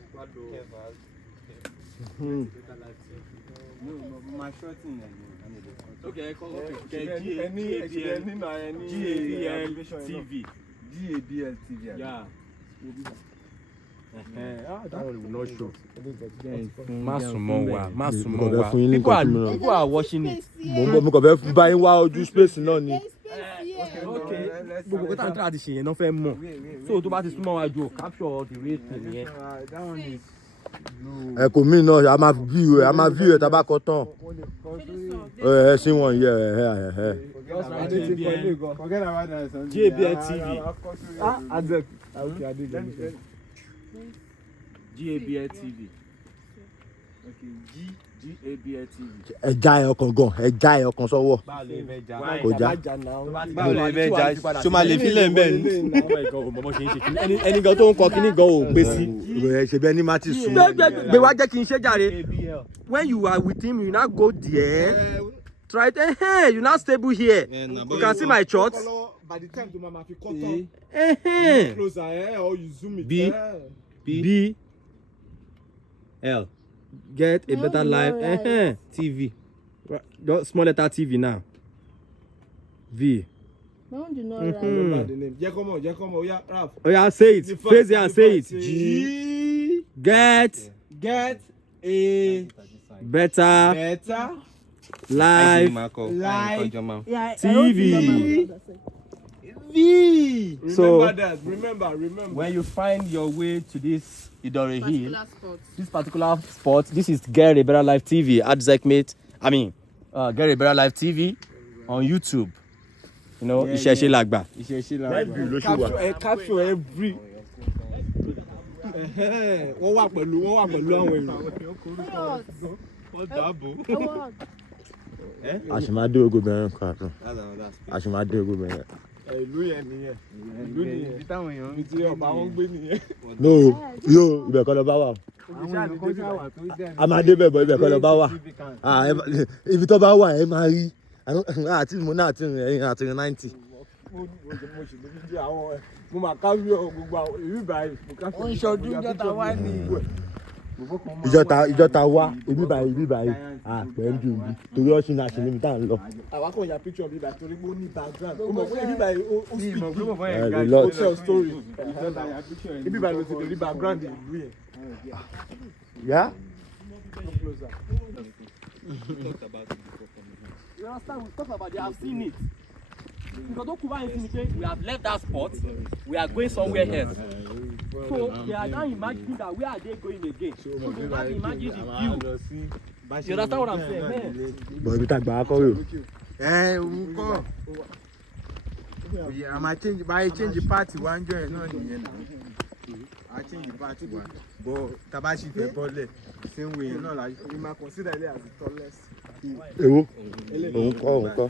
Okay, GABL TV. Yeah. That one will not show. Má súnmọ́ wa, má súnmọ́ Mo wa. kàn fún yín ní nǹkan tí mo rán. People are watching it. Mo kàn fẹ́ bá yín wá ojú space náà ni. Okay. Gbogbo kọ́tà ń tẹ́lá ti ṣe yẹn náà fẹ́ mọ̀. So tó bá ti súnmọ́ wa ju capture the rate nìyẹn. That one is Ẹ kò mí náà a máa view ẹ tá bá kọ tán. Ẹ sí wọn yẹ ẹ. forget about that. JBL TV. ADZEK. Okay, ADZEK. GABL TV. Okay, GABL TV. Ẹja ẹ ọkàn gan, ẹja ẹ ọkàn sọ́wọ́. Kò já. Ṣé máa lè fi lẹ́ẹ̀ bẹ́ẹ̀ ni? Ẹni gan tó ń kọ kíní gan ò gbé sí. Ṣe bẹ́ẹ̀ ni má ti sùn. Gbé wá jẹ́ kí n ṣe jàre. When you are with him, you now go there. Try it. Hey, you now stable here. You can see my shot. By the time the mama fi cut off, closer or you zoom it. B L. Get a better life. TV. Small letter TV now. V. Don't you know right? Giacomo, yeah, Ralph. Oh yeah, say it. Face it and say it. G. Get a better life TV. V. So Remember. when you find your way to this Idanre Hill, Particular spot. this particular spot, this is Get a Better Life TV, ADZEK-MATES. Get a Better Life TV on YouTube. You know, Ìṣẹ̀ṣe làgbà. Capture every. Wọ́n wà pẹ̀lú àwọn èèyàn. What? Àṣìmádé ogun bẹ̀rẹ̀ kan àtún. Àṣìmádé ogun bẹ̀rẹ̀. Ìlú yẹn nìyẹn. Ìlú nìyẹn. Ibi táwọn èèyàn mi ti ọba wọn gbé nìyẹn. No, yóò ibẹ̀ kọ́ lọ bá wà. A máa dé bẹ̀ bọ̀ ibẹ̀ kọ́ lọ bá wà. Ibi tó bá wà ẹ máa rí. Àti mo náà ti rìn ẹ̀yìn àti rìn 90. Mo máa káwé gbogbo àwọn ìlú báyìí. Ó ń ṣọdún ìjọta wá ní ìwé. Ìjọta wá ibi báyìí àpẹ́ ń dùn bí torí ọ̀sìn náà ṣe níbi tá à ń lọ. Àwa kàn ya picture bíbá torí pé ó ní background. Ó mọ̀ pé ibi báyìí ó sì mọ̀ pé mo fẹ́ yẹn guy ó tell story. Ibi báyìí ló ti lè rí background ìlú yẹn. Yeah? You understand? We talk about it. I've seen it. Because don't cover anything. We have left that spot. We are going somewhere else. So they are now imagining that where are they going again? So they now imagine the view. You understand what I'm saying? Man? Bọ̀ ibi tá a gbà á kọ́ rè o. Òun kọ́. A máa change party wa ń jọ ẹ̀ náà nìyẹn náà. A change party wa. Bọ̀ tabaṣi fẹ́ bọ́lẹ̀. Same way náà la we ma consider it as the tallest. Èwo? Òun kọ́.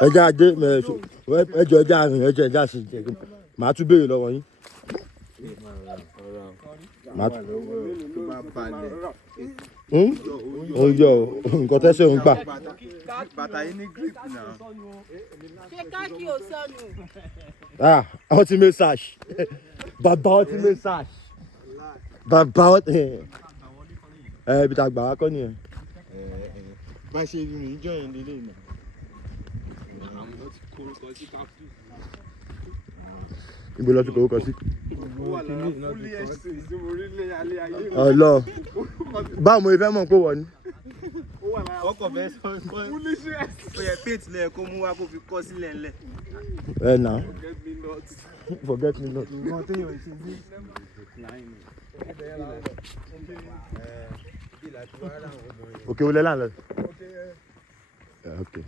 Ẹja ajé ẹjọ ẹja àrùn ẹja ṣe jẹ. Màá tún béèrè lọ́wọ́ yín. Ó yọ nǹkan tẹ́sẹ̀ ń gbà. Bàtà yìí ní grip náà. Ṣé káàkiri ò sọnù? Ultimate sash. Bàbá ultimate sash. Ibi tá a gbà wá kọ́ nìyẹn. Bá ṣe rìn ìjọ yẹn lélẹ̀ náà. Ibo lọ ti korúkọ sí. Ọlọ báwo mo fẹ́ mọ̀ pé wọ̀ ni. ọkọ̀ bẹ́ẹ̀ sọ ó yẹ paint lẹ́ẹ̀ kó mú wá kó fi kọ́ sílẹ̀ ńlẹ̀. Ẹ nà. Forget me not. Okay, wọlé lánàá. Okay.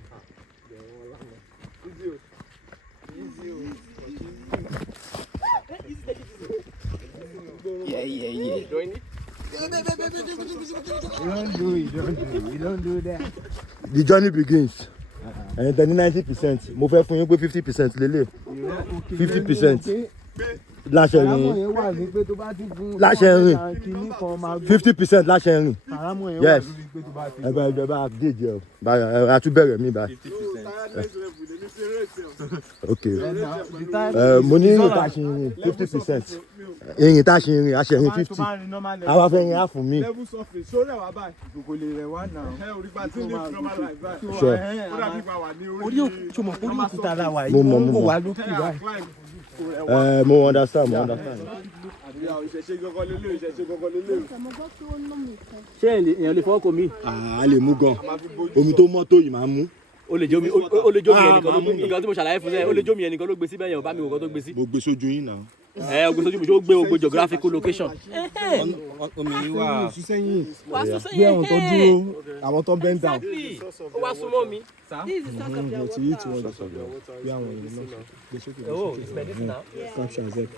Yeah. Join it. You don't do that. The journey begins. And then 90%. Mo fẹ́ fún yín pé 50% lélẹ̀. 50%. Láṣẹ rìn. Láṣẹ rìn. 50% láṣẹ rìn. Yes. Ẹ bá update yẹ o. Báyọ̀ a tún bẹ̀rẹ̀ mi báyìí. Okay. Mo ní ìrìn tá a ṣe rìn 50%. Ìrìn tá a ṣe rìn a ṣe rìn 50. Àwa fẹ́ rìn á fún mi. Sure. Mo understand. Ṣé èèyàn lè fọwọ́ kọ mi? A lè mú gan. Omi tó mọ́ tó yìí máa mú. Ó lè jó mi ẹnìkan ló nǹkan tí mo ṣàlàyé fún ẹ ó lè jó mi ẹnìkan ló gbé sí bẹ́ẹ̀ yẹn ò bá mi wò kán tó gbé sí. Mo gbé sójú yín náà. Ó gbé sójú mi ó gbé gbogbo geographical location. Omi yìí wà Wá sún Bí àwọn tó dúró, àwọn tó bend down. Ó wá súnmọ́ mi. This is the source of your water. Bí àwọn èèyàn náà gbé sókè. Oh, it's medicinal. Capture Azek.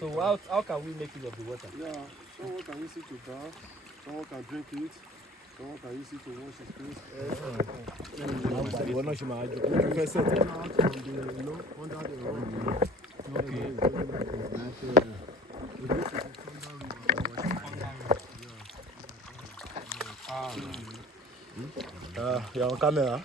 So how can we make use of the water? Yeah, someone can use it to bath, someone can drink it, someone can use it to wash his face. Ìwọ náà ṣe máa jọ. Mo fẹ́ sẹ́tẹ̀. Under the road. Your camera.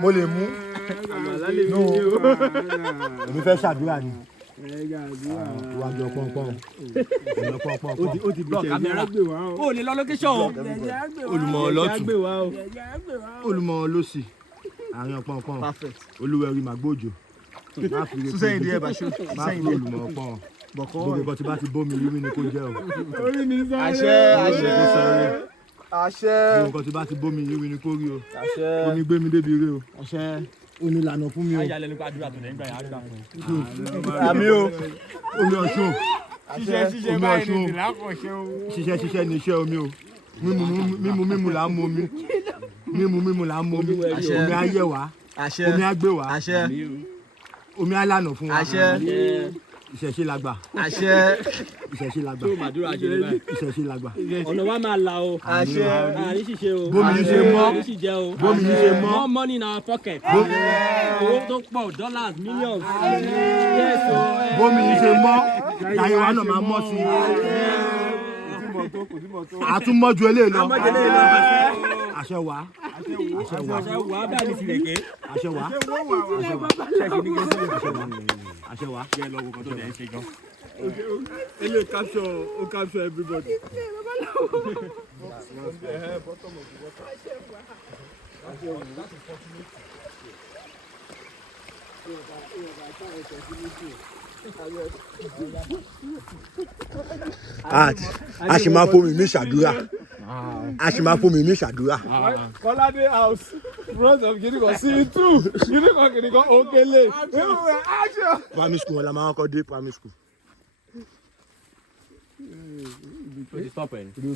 Mo lè mú. Èmi fẹ́ ṣàdúrà ni. Iwájú ọpọ́npọ́n. Ó ti block camera. Ó lè lọ location o. Olùmọ̀ ọlọ́tún. Olùmọ̀ olósì. Àárín ọpọ́npọ́n. Olúwẹ̀rí màgbójò. Sẹ́yìn díẹ̀ bá ṣó. Má fi olùmọ̀ ọpọ́n. Gbogbo nǹkan tí bá ti bómi rí ni kó jẹ́ o. àṣẹ. Gbogbo nǹkan tí bá ti bómi rí ni kó rí o. Omi gbé mi débi rí o. Omi lànà fún mi o. Ayálẹ̀ nípa àdúrà tó lẹ́yìn gbà yà á gbà fún un. Àmì o. Omi ọ̀ṣun. Ṣiṣẹ́ báyìí ni lákọ̀ọ́ṣẹ́ o. Ṣiṣẹ́ ni iṣẹ́ omi o. Mímu là ń mu omi. Mímu là ń mu omi. Omi á yẹ̀ wá. Omi á gbé wá. Omi á lànà fún wa. Ìṣẹ̀ṣe la gbà. Ìṣẹ̀ṣe la gbà. Ìṣẹ̀ṣe la gbà. Ọ̀nà wa máa la o. Àní ṣìṣe o. Bómi ní ṣe mọ́. Àní ṣìjẹ o. Bómi ní ṣe mọ́. More money in our pocket. Owó tó pọ̀ dollars millions. Yes o. Bómi ní ṣe mọ́. Láyé wa náà máa mọ́ sí i. Àtúmọ̀jú eléyìí lọ. Àṣẹ wá. Àṣẹ wà báyìí ní Sìrèké. Àṣẹ wá. Àṣẹ wá. Yẹ lọ wo kan tó dẹ̀ ń ṣe gan. Ele capture everybody. A ṣì máa fomi mi ṣàdúrà. Kọ́ládé house front of Gidigan C2 Gidigan Okele. Primary school wọn la máa kọ́ dé primary school.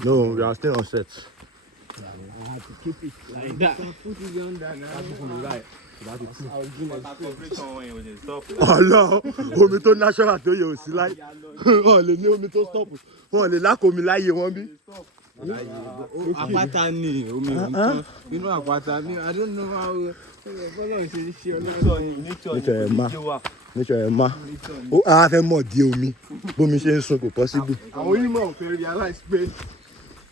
No, we are still on set. I have to keep it like that. Ọlọ omi tó natural tó yẹ ò sí láyé. Wọ́n lè ní omi tó stop. Wọ́n lè lákòómi láyé wọn bí. Àpáta ni omi nǹkan nínú àpáta ni I don't know how bọ́lá ṣe ṣe ọlọ́sọ Nature ẹ̀ má. A fẹ́ mọ̀ di omi. Bómi ṣe ń sun kò possible. àwọn onímọ̀ ò fẹ́ realize pé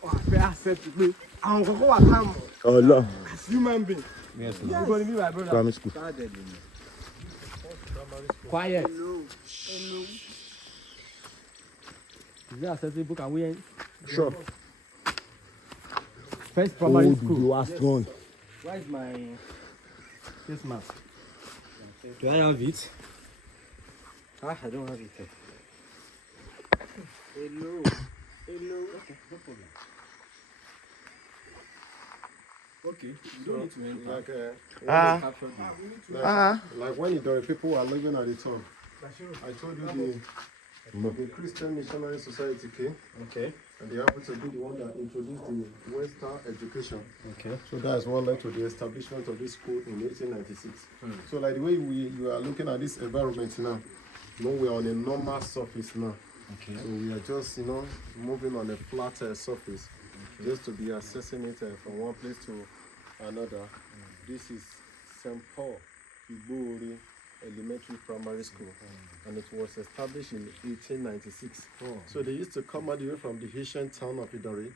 wọ́n fẹ́ accept pé àwọn kọ̀ọ̀kan wà táwọn Ọlọ as human being. Ìgbọ́n ni bí wàá bẹ̀rẹ̀. primary school. Quiet. Is there a certain book and we Sure. first primary Old, school. you are strong. Where is my face mask? Do I have it? I don't have it. Hello. Okay, no problem. Okay, you don't need to enter. Like when the people were living at the top, I told you the Christian Missionary Society came. Okay. And they happened to be the one that introduced the Western education. Okay. So that is what led to the establishment of this school in 1896. So like the way you are looking at this environment now, we are on a normal surface now. Okay. So we are just, moving on a flat surface, just to be assessing it from one place to another. This is St. Paul Igbori Elementary Primary School, and it was established in 1896. So they used to come all the way from the ancient town of Idanre,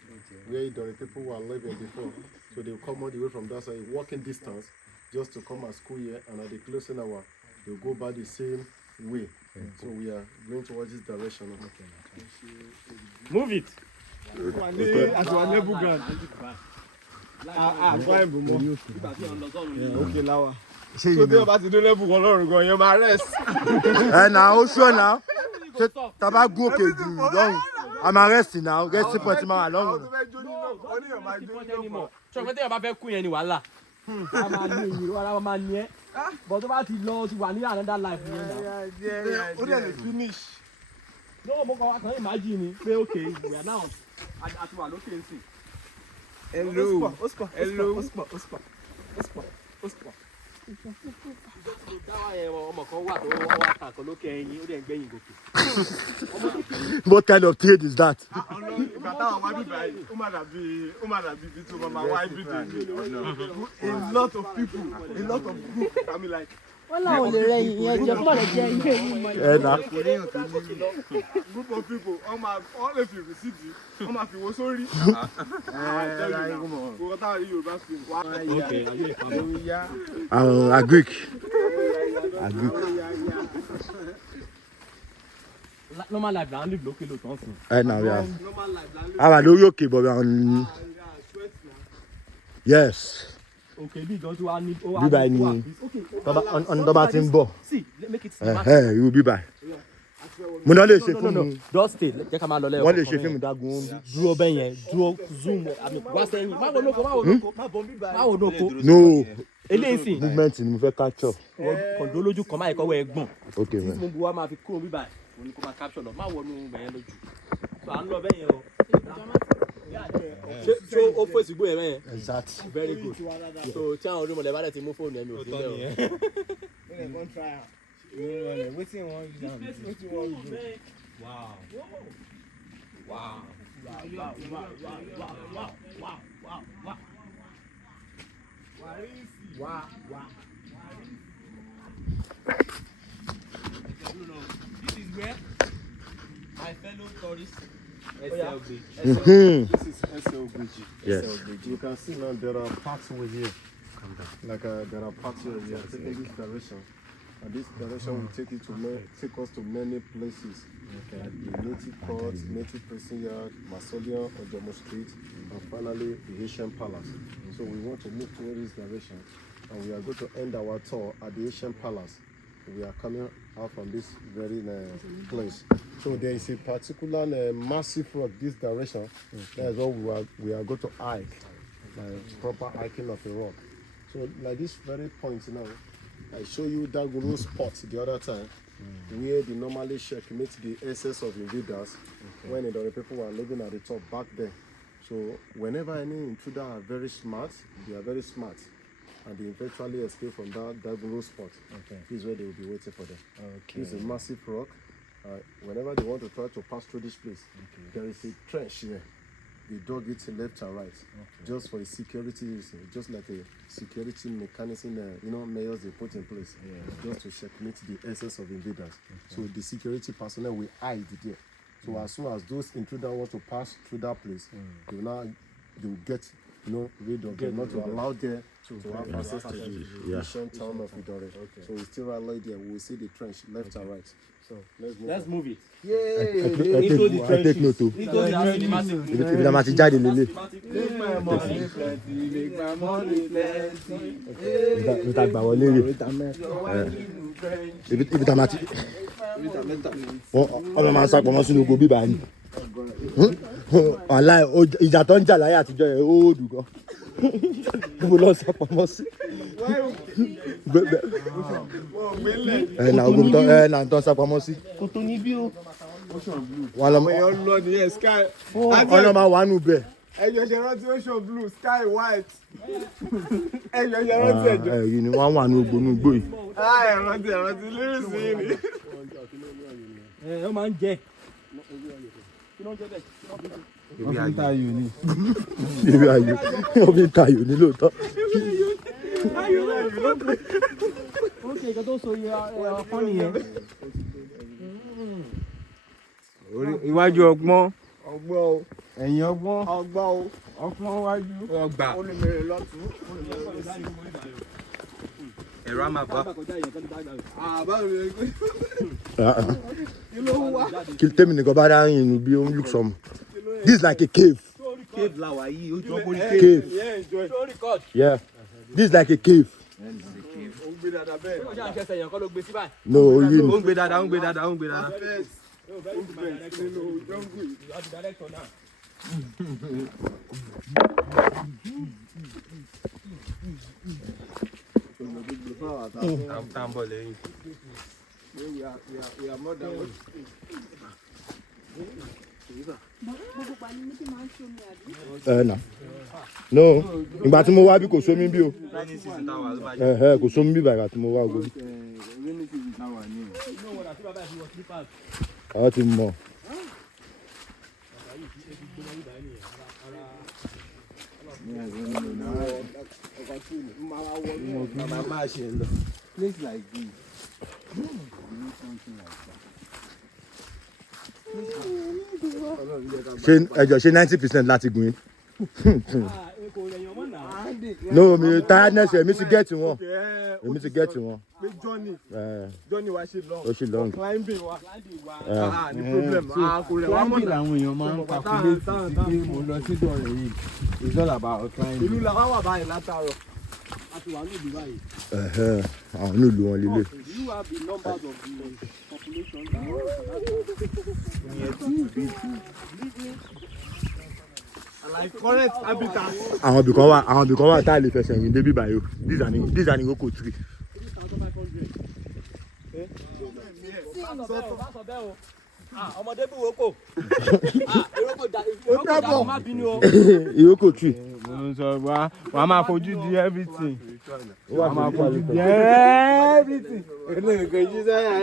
where Idanre people were living before. So they would come all the way from that side, walking distance, just to come at school here, and at the closing hour, they'll go by the same way. So we are going towards this direction. Move it. As one level ground. Fine, Bumo. Okay, Lawa. So they about to do level one or go, you my rest. Now, sure now. Tabago, okay, long. I'm arrested now. Get support my along. So when they about to queen any wala. I'm a new, I'm a new. But about to lose one year another life. Yeah. Finish. No, but I can imagine. Say okay, we are now at one location. Hello. Ospa. What kind of trade is that? A lot of people, a lot of groups. I mean, like. Wọ́n láwọn lè rẹ ìyẹn jẹ fún ọ̀rẹ́ jẹ ilé yìí mọ́. Group of people, all of you receive it. Come on, you sorry. Agric. Normal life, I live locally. Now we are. I'm okay, but we are on. Yes. Okay, be going to our need. Be by me. On the bathing ball. See, make it. Hey, you will be by. No. Just stay. Jẹ́ ká máa lọ lẹ́yọ̀. Wọ́n lè ṣe fíìmù dágún. Dúró bẹ́ẹ̀ yẹn, dúró zoom. Wá sẹ́yìn. Má wo lóko. No. Eléyìí Movement ni mo fẹ́ capture. Kọ̀ǹdó lójú kan máa ẹ̀kọ́ wẹ̀ gbọ̀n. Okay, Tí man. mo bu wa máa fi kúrò bíbá ẹ̀. Òun ni kò máa capture lọ. Má wọnú bẹ̀yẹn lójú. So à ń lọ bẹ́ẹ̀ yẹn o. So ó fèsì gbó yẹn bẹ́ẹ̀ yẹn. Exactly. Very good. So tí àwọn ọdún mọ̀lẹ́bá dẹ̀ ti mú fóònù ẹ̀mí òfin lẹ́wọ̀. Wow. This is where my fellow tourists SLB. This is SLB. Yes. You can see now there are pathways here. Like there are pathways here taking this direction. And this direction will take us to many places. Like the native court, native prison yard, Mausoleum, Ojomo Street, and finally the Asian Palace. So we want to move toward this direction, and we are going to end our tour at the Asian Palace. We are coming out from this very place. So there is a particular massive rock this direction. That is what we are going to hike, like proper hiking of a rock. So like this very point now, I show you that guru spot the other time, where they normally checkmate the essence of invaders when the people were living at the top back then. So whenever any intruder are very smart, they are very smart, and they eventually escape from that guru spot. This is where they will be waiting for them. This is a massive rock. Whenever they want to try to pass through this place, there is a trench here. They dug it left and right, just for a security reason, just like a security mechanism, mayors they put in place, just to checkmate the essence of invaders. So the security personnel will hide there. So as soon as those intruders want to pass through that place, they will get they're not to allow there to have access to the ancient town of Idanre. So we still right there. We will see the trench left and right. So Let's move it. Into the trenches. I take note too. Into the cinematic. If the match jáde lele. Make my money plenty, make my money plenty. Mi ta gbà wọlé rè. Ibi ta match. Ọmọ máa ń sápamọ́ sínú oko bíbá ni. Wàláì ìjà tó ń jà láyé àtijọ́ yẹn ó dùn gan. Mo lọ sápamọ́ sí. Na ogun tó ń sápamọ́ sí. Wọ́n lọ máa wà nù bẹ́ẹ̀. Ẹ̀yọ̀ ṣe rántí ocean blue, sky white. Ẹ̀yọ̀ ṣe rántí ẹ̀jọ̀. Ẹ̀yìn ni wọ́n wà nù gbónú gbòyì. Ẹ̀rántí lírìsì yìí ni. Ó máa ń jẹ. Ebi ayò ni. Ebi ayò. Omi ta ayò ni lóòótọ́. Ó ṣe ìkan tó so ọpọ́n nìyẹn. Iwájú ọgbọ́n. Ọgbọ́n o. Ẹ̀yìn ọgbọ́n. Ọgbọ́n o. Ọgbọ́n wájú. Ọgbà. Olùmèrè lọ́tún. Ẹ̀rọ àmàgbà. Báwo ni ẹ gbé? Kí ló wá? Kí tèmi nìkan bá dá yín inú bí ó ń look some. This is like a cave. Cave làwà yìí, ó jọ bó ní Cave. Yeah. This is like a cave. No, you. Ó ń gbé dáadáa, ó ń gbé dáadáa, ó ń gbé dáadáa. Tá ń bọ̀ lẹ́yìn. Na. No, ìgbà tí mo wá bí kò sómi bí o. Kò sómi bí bàgbà tí mo wá ògbó. Àwọn ti mọ̀. Place like this. Ṣé ẹjọ́ ṣe 90% láti gùn yín? No, mi tiredness èmi ti get wọn. Èmi ti get wọn. Johnny wa ṣe long. Ó ṣe long. Climbing wa. Ní problem. Climbing làwọn èèyàn máa ń calculate sí pé mo lọ sí Idanre Hill. It's all about climbing. Ìlú làwọn wà báyìí látàárọ̀. A ti wà ní ìlú báyìí. Àwọn ní ìlú wọn lílé. You have the numbers of the population. Like correct habitat. Àwọn ibìkan wà tá a lè fẹsẹ̀ rìn débi báyìí o. These are Iroko tree. 3,500. Ọmọdé bí woko. Iroko má bínú o. Iroko tree. Mo ń sọ wàá máa fojú di everything. Wàá máa fojú di everything. Eléyìí kò jí sẹ́yà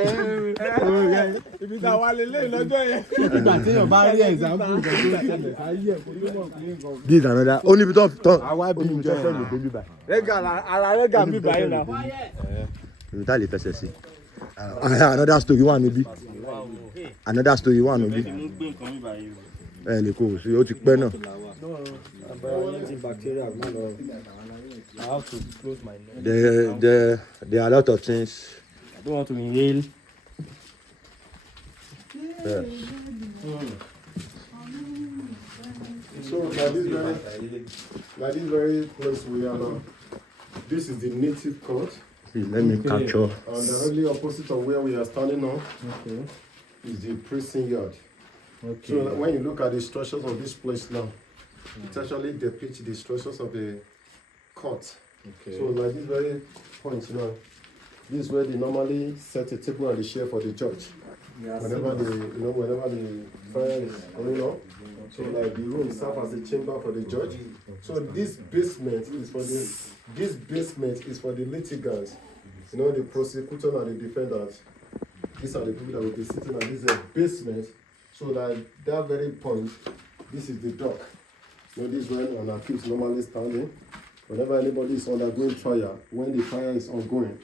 ibi tá a wà lélẹ́yìn lọ́jọ́ yẹn. Nígbà tí èèyàn bá rí example nǹkan tó ṣẹlẹ̀ sáyé ẹ̀ kó tó mọ̀ pé nǹkan. This is another. Ó níbi tó àwa bí ìjọ yẹn. Rẹ́gà ara rẹ́gà mi báyìí náà. Ibi tá a lè fẹsẹ̀ sí. Another story wà níbí. Another story wà níbí. Ẹ lè kó o sí, ó ti pẹ́ náà. There are a lot of things. I don't want to inhale. Yeah. So like this very place we are now, this is the native court. Let me capture. And directly opposite of where we are standing now is the prison yard. Okay. So when you look at the structures of this place now, it actually depicts the structures of the court. Okay. So like this very point now, this is where they normally set a table and a chair for the judge. Yes. Whenever the trial is going on. So like the room serves as a chamber for the judge. So this basement is for the litigants. You know, the prosecutor and the defendant. These are the people that will be sitting at this basement. So that very point, this is the dock. You know, this is when an accused normally standing. Whenever anybody is undergoing trial, when the trial is ongoing,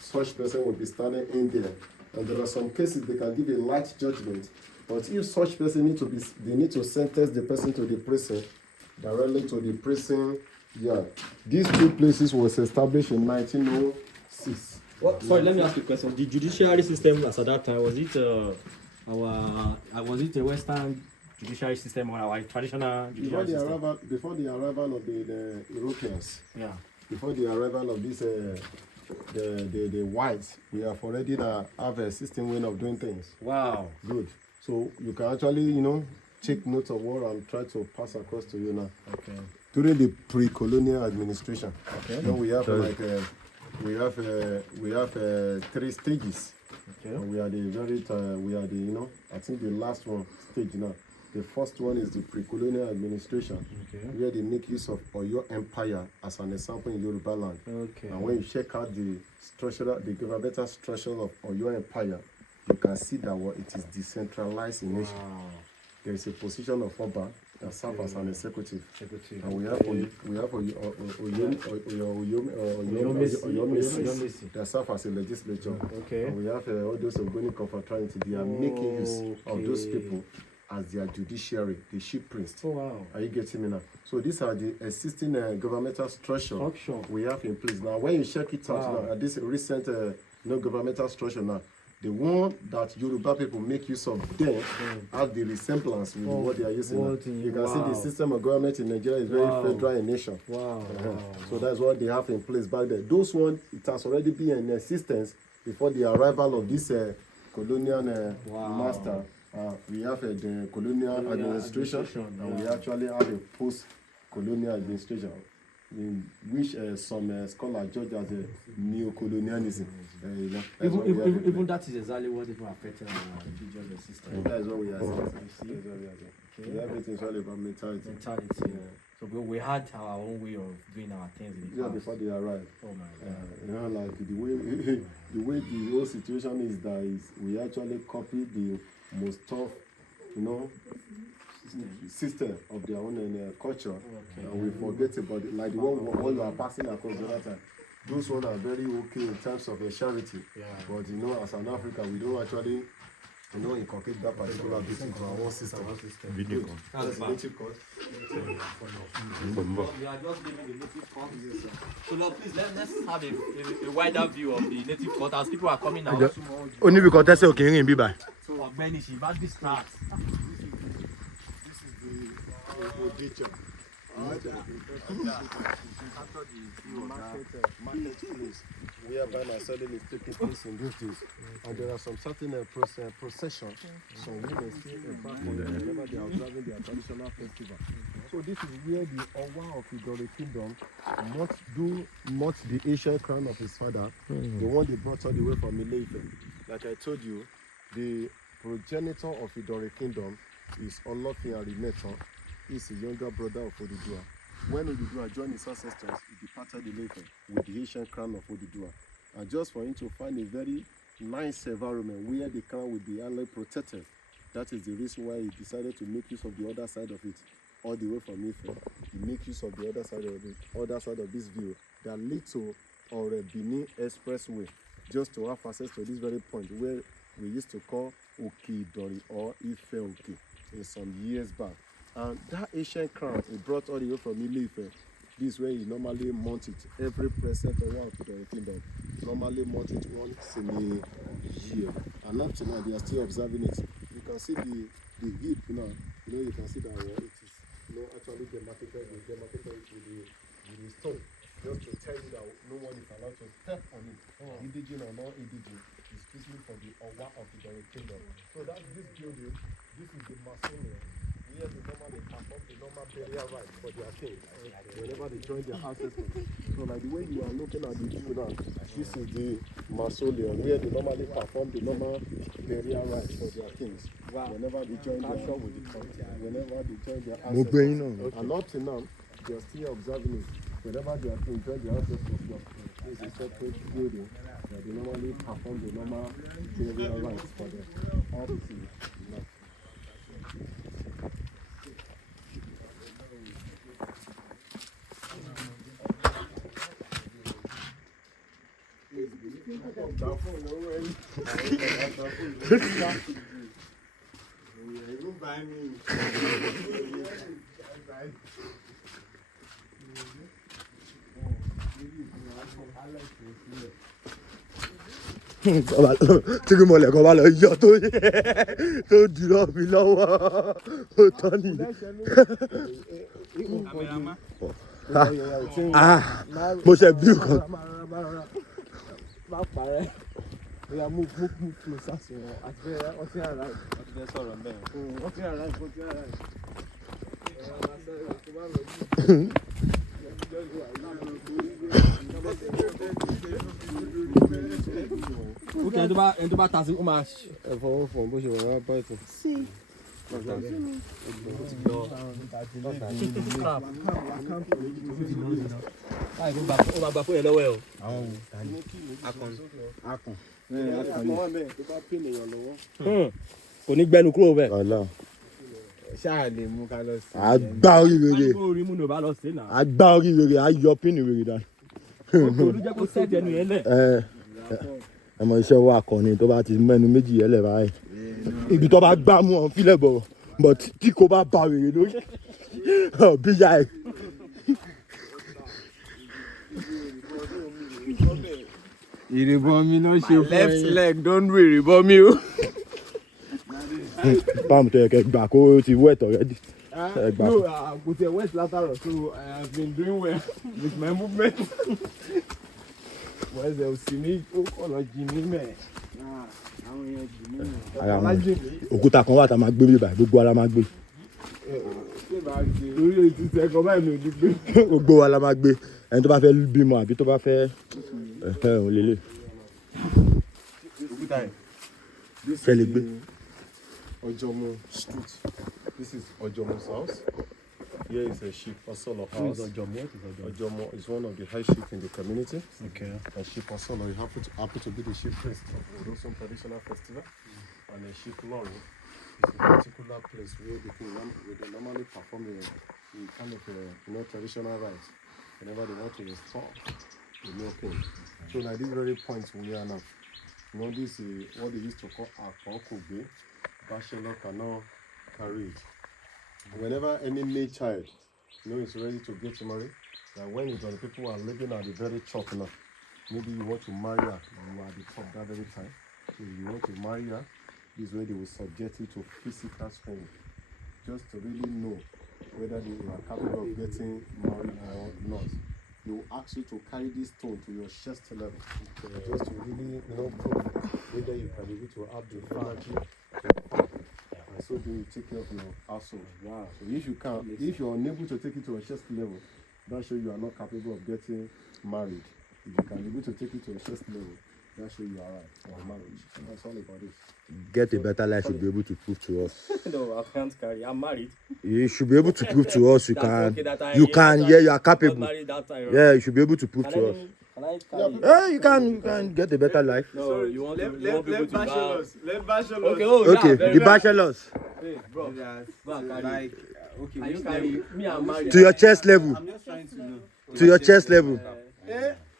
such person will be standing in there. And there are some cases they can give a light judgment. But if such person need to sentence the person to the prison, directly to the prison. Yeah, these two places was established in 1906. Sorry, let me ask you a question. The judiciary system as at that time, was it a Western judiciary system or our traditional judiciary system? Before the arrival of the Europeans, Yeah. before the arrival of this the whites, we have already have a system way of doing things. Wow. Good. So you can actually, take note of what I'm trying to pass across to you now. Okay. During the pre-colonial administration, Okay. we have we have 3 stages. Okay. And we are I think the last one stage now. The first one is the pre-colonial administration, Okay. where they make use of Oyo Empire as an example in Yoruba land. Okay. And when you check out the governmental structure of Oyo Empire, you can see that it is decentralized in nature. Wow. There is a position of Oba that serves as an executive. And we have Oyomesi that serves as a legislature. Okay. And we have all those Ogoni confraternity. They are making use of those people as their judiciary, the chief priest. Oh, wow. Are you getting me now? So these are the existing governmental structure we have in place. Now, when you check it out now, this recent governmental structure now, the one that Yoruba people make use of them have the resemblance with what they are using now. You can see the system of government in Nigeria is very federal in nature. Wow. So that's what they have in place back there. Those ones, it has already been in existence before the arrival of this colonial master. We have the colonial administration, and we actually have a post-colonial administration, in which some scholars judge as a neo-colonialism. Even that is exactly what it will affect our religious system. That is what we are saying. Everything is all about mentality. So we had our own way of doing our things in the past. Before they arrived. Oh my God. Like the way the whole situation is that we actually copy the most tough, system of their own culture, and we forget about it. Like the one you are passing across the other time. Those ones are very okay in terms of charity, but as an Africa, we don't actually, inculcate that particular bit into our own system. That's the native code. We are just giving the native court. So Lord, please let's have a wider view of the native court as people are coming now. Only because that's okay in Biba. So Benny, about this start. This is the auditor. Market place whereby my selling is taking place in those days. And there are some certain procession, some women still embark on whenever they are observing their traditional festival. So this is where the Owa of Idanre Kingdom must the ancient crown of his father, the one they brought all the way from Ile-Ife. Like I told you, the progenitor of Idanre Kingdom is Olofin Arimetan. He's a younger brother of Odudua. When Odudua joined his ancestors, he departed Ile-Ife with the ancient crown of Odudua. And just for him to find a very nice environment where the crown would be highly protected, that is the reason why he decided to make use of the other side of it, all the way from Ife. He makes use of the other side of this view that leads to our Benin Expressway, just to have access to this very point where we used to call Oke-Idori or Ife Oke in some years back. And that ancient crown he brought all the way from Ile-Ife. This is where he normally mounts it. Every president of one of the kingdom normally mount it once in a year. And up to now they are still observing it. You can see the hip now. You can see that it is actually demarcated with the stone. Just to tell you that no one is allowed to step on it. Indigene or non-indigene is strictly for the Owa of the kingdom. So that's this building. This is the mausoleum. Here they normally perform the normal burial rites for their king whenever they join their ancestors. So like the way you are looking at the view now, this is the mausoleum where they normally perform the normal burial rites for their kings. Whenever they join their ancestors. And up to now, they are still observing it. Whenever they are king join their ancestors, there is a separate building that they normally perform the normal burial rites for them. Up to now. tí kò mọ̀lẹ́ kan bá lọ yọ tó dúró mi lọ́wọ́ ó tán ni. Mo ṣe bí nǹkan. Má parẹ́. We are move closer to ọtí ara ẹ̀. Ọtí fẹ́ sọ̀rọ̀ ń bẹ̀rẹ̀. Ọtí ara ẹ̀. Ok, ẹni tó bá ta sí ó máa. Ẹ fọwọ́ fọ̀ bó ṣe wà wá bá ètò. Ó máa gba fún yẹn lọ́wọ́ ẹ̀ o. Akàn. Kò ní gbẹnu kúrò bẹ́ẹ̀. Ṣáà lè mú ká lọ sí. Àgbá orí rere. Orí mú ni ò bá lọ sí náà. Àgbá orí rere á yọ pínì rere dànù. Olú jẹ́ kó sẹ́ẹ̀tì ẹnu yẹn lẹ̀. Ẹ mọ iṣẹ́ wa akọni tó bá ti mẹ́nu méjì yẹn lẹ̀ báyìí. Ibi tó bá gbá mú ọ̀n fílẹ̀ bọ̀ but tí kò bá ba rere lórí bíyà ẹ̀. Ìrìbọn mi náà ṣe fún ẹ. Left leg don do ìrìbọn mi o. Palm tó yẹ kẹ́ gbà kó ti wet already. No, kò tiẹ̀ wet látàrọ̀ so I have been doing well with my movement. Wọ́n ẹsẹ̀ òsì ní ó kọ̀lọ̀ jì ní mẹ́. Àwọn èèyàn jì ní mẹ́. Òkúta kan wà tá a máa gbé bí báyìí gbogbo ara máa gbé. Lórí ètò ìṣẹ́gun báyìí mi ò ní gbé. Gbogbo wa la máa gbé ẹni tó bá fẹ́ bímọ àbí tó bá fẹ́ òun lélẹ̀. Fẹ́ lè gbé. Ojomo Street. This is Ojomo's house. Here is a chief Osolo house. Ojomo is one of the high chiefs in the community. Okay. And Chief Osolo happen to be the chief priest of the Odosun traditional festival. And a chief Lori is a particular place where they normally perform the kind of traditional rites whenever they want to restore the new king. So at this very point we are now. This is what they used to call Akokube. Bachelor cannot carry it. Whenever any male child is ready to get married, that when the people are living at the very top now, maybe you want to marry her, you are at the top that very time. So you want to marry her, this way they will subject you to physical screening, just to really know whether you are capable of getting married or not. They will ask you to carry this stone to your chest level, just to really prove whether you can be able to have the energy and so do you take care of your household. Wow. So if you are unable to take it to a chest level, that shows you are not capable of getting married. If you can be able to take it to a chest level, that shows you are right for marriage. So that's all about it. Get a better life should be able to prove to us. No, I can't carry. I'm married. You should be able to prove to us you are capable. Yeah, you should be able to prove to us. Yeah, you can get a better life. No, you want people to bachelors. Let bachelors. Okay, the bachelors. Hey, bro. Like, okay, are you carry me? I'm married. To your chest level. I'm just trying to know. To your chest level.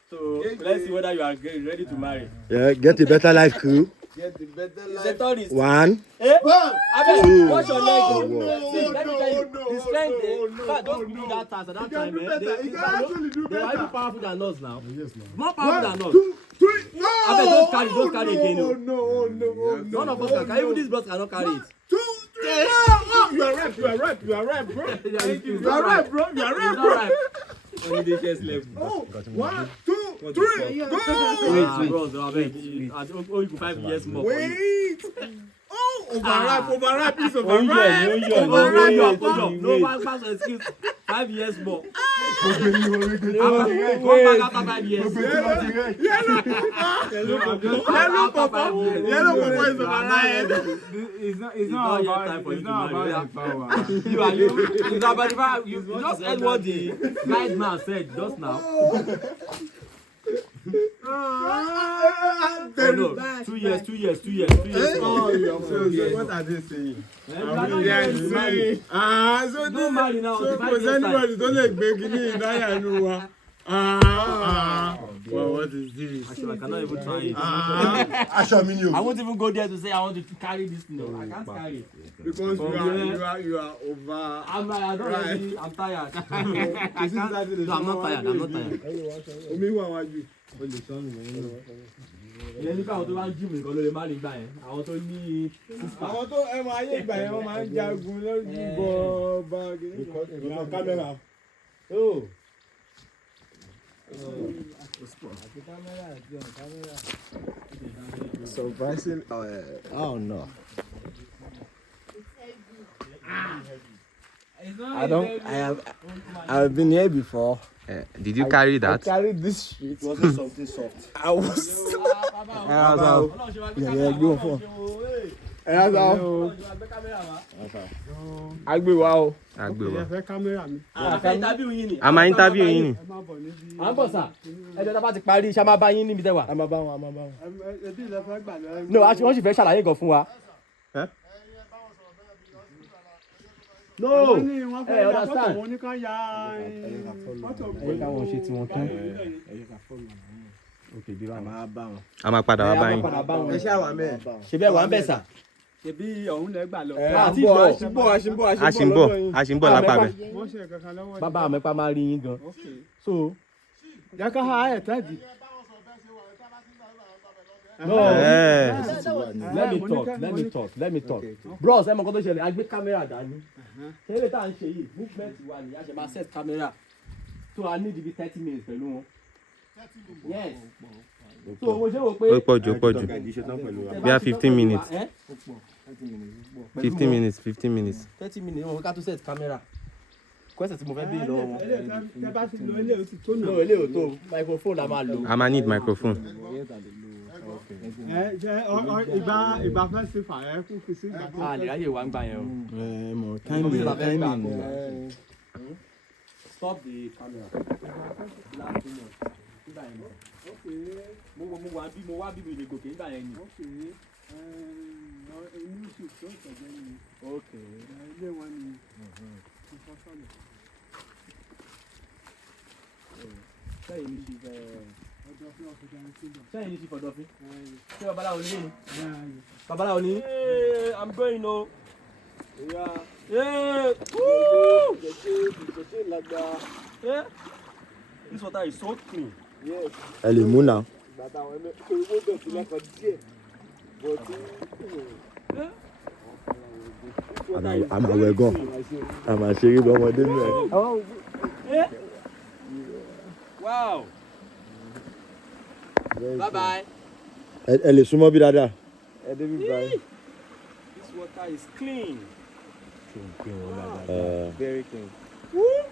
So let's see whether you are ready to marry. Yeah, get a better life, crew. Get the better life. It's a tourist. 1. Two. Watch your leg. No, See, let me tell you, the strength those people that task at that time, they are even powerful than us now. More powerful than us. 2, 3. No! I bet don't carry again. No. None of us can carry. Even this bus cannot carry it. 2, 3. You are right, bro. You are right, bro. Only the chest left. 1, 2, 3. Go! Wait, oh, you 5 years more. Wait. Overripe is overripe. No, pass excuse. 5 years more. Come back after 5 years. Yellow papa is overripe. It's not about the power. It's about the power. You just heard what the guide man said just now. Oh no, 2 years. Oh, so what are they saying? So don't marry now. So was anybody don't like begging in Idanre Hill? what is this? Actually, I cannot even try it. Aṣọ mi ni o. I won't even go there to say I want to carry this thing. No, I can't carry it. Because you are over. I'm tired. I can't. No, I'm not tired. I'm not tired. Omi wà wájú. Ìyẹn nípa àwọn tó bá ń jí mi nǹkan ló lè má lè gbà yẹn. Àwọn tó ní sísá. Àwọn tó ẹ máa ayé ìgbà yẹn wọ́n máa ń jagun lójú bọ́ báàgì. Ìlànà kámẹ́rà. Surprising. Oh no. I've been here before. Did you carry that? I carried this shit. It wasn't something soft. I was. Yeah, go for. Agbe wa o. Agbe wa. Ẹ fẹ́ kámẹ́rà mi. Àfẹ́ interview yín ni. A máa interview yín ni. Ẹ má bọ̀ níbi. À ń bọ̀ sà. Ẹjọ́ tá a bá ti parí iṣẹ́ a máa bá yín níbi tẹ́ wà. A máa bá wọn. Ẹbí ilẹ̀ fẹ́ gbà lẹ́yìn. No, wọ́n sì fẹ́ ṣàlàyé nǹkan fún wa. No, Wọ́n ní wọ́n fẹ́ ya fọ́tò understand. wọn ní ká ya fọ́tò Ẹ̀yin káwọn ṣe tiwọn tán. A máa padà wá bá yín. Ẹ ṣáà wà mẹ́ẹ̀. Ṣé bẹ́ẹ̀ wà ń bẹ̀ sà? ṣebí ọ̀hún lẹ́ gbà lọ. A ṣì ń bọ̀ lápá bẹ̀. Wọ́n ṣe kankan lọ́wọ́. Bàbá àmọ́ ipa máa rí yín gan. So, Jẹ́ ká ha ẹ̀ tẹ́ẹ̀dì. no, let me talk. Bros, ẹ mọ̀ nǹkan tó ṣẹlẹ̀, a gbé kámẹ́rà dání. Ṣé tá à ń ṣe yìí, movement wa ni a ṣe máa set kámẹ́rà. So I need to be 30 minutes pẹ̀lú wọn. Yes. So mo ṣe wò pé. Ó pọ̀ jù. Bí a 15 minutes. 15 minutes. 30 minutes, wọn ká tó set kámẹ́rà. Question tí mo fẹ́ bí lọ́wọ́ wọn. Ẹ bá ti lo ilé o ti tó náà. No, ilé ò tó, microphone la máa lò. A máa need microphone. Ìgbà fẹ́ sí fà ẹ́ kú fi sí ìgbà tó. A lè ráyè wá ń gbà yẹn o. Timing. Stop the camera. Last 2 months. Nígbà yẹn mọ̀. Mo wá bí mi lè gòkè nígbà yẹn ni. Inú sì tó ìtọ́jẹ́ ni. Ilé wọn ni ìfọ́sọ́lẹ̀. Sẹ́yìn ní ṣe Ọ̀dọ̀fín ọ̀fíìsì àti ìjọba. Sẹ́yìn ní ṣe fọ̀dọ̀fín. Ṣé babaláwo ní ní? Babaláwo ní. Hey, I'm going o. Yeah. Woo! Yeah. This water is so clean. Ẹ lè mú náà. A máa wẹ̀ gan. A máa ṣeré bí ọmọdé mi ẹ̀. Wow. Bye bye. Ẹ lè súnmọ́ bí dáadáa. This water is clean. Very clean. Woo!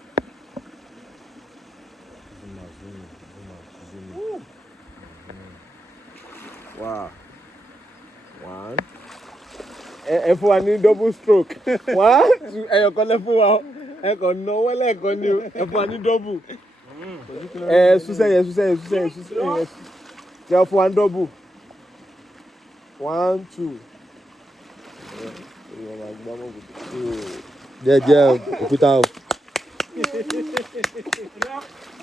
Wow. One. Ẹ fún wa ní double stroke. 1, 2, ẹyọ̀kan lẹ fún wa. Ẹ kàn náwó lẹ́ẹ̀kan ni o. Ẹ fún wa ní double. Súsẹ́ yẹn. Ẹ fún wa ní double. 1, 2. Díẹ̀ òkúta o.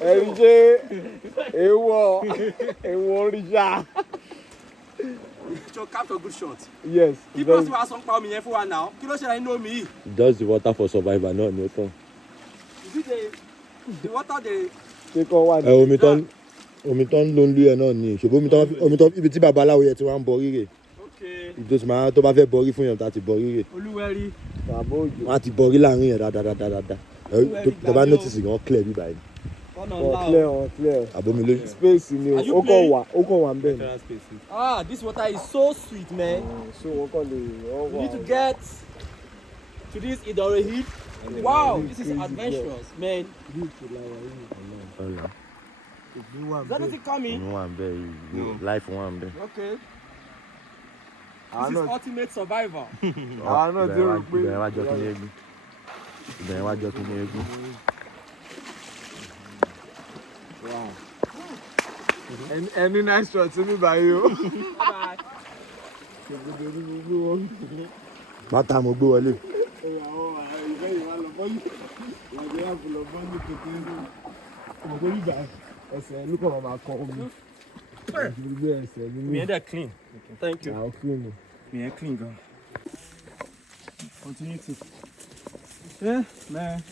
Ẹ̀rí jẹ́ èèwọ̀ oríṣà. So capture good shot. Yes. Kí bros wa sọ pa omi yẹn fún wa now. Kí ló ṣẹlẹ̀ nínú omi yìí? Just the water for survival náà ni ó tán. Is it the water dey. Ṣé kọ́ wà ní. Omi tó ń lo ń lú ẹ náà ni. Ṣùgbọ́n omi tó ibi tí babaláwo yẹn ti wá ń bọ rírè. Ìjọsìn máa tó bá fẹ́ bọrí fún yàn tá ti bọ rírè. Olúwẹ̀rí. Wọ́n á ti bọrí láàrin yẹn dáadáa. Tó bá notice gan clear bí báyìí. Clear. Àbomi lójú. Space ni o. Ó kàn wà ń bẹ̀ ni. This water is so sweet, man. So wọ́n kàn lè. We need to get to this Idanre Hill. Wow, this is adventurous, man. Is that anything coming? Life one bẹ. Okay. This is ultimate survivor. Àwọn náà ti rò pé. Ìbẹ̀rẹ̀ wá jọ kí ní eégún. Wow. Any nice shot to me by you. Bàtà mo gbé wọlé. Ẹsẹ̀ ló kọ̀ máa kọ́ omi. Me and that clean. Thank you. I'll clean it. Me and clean, girl. Continue to. Yeah, man.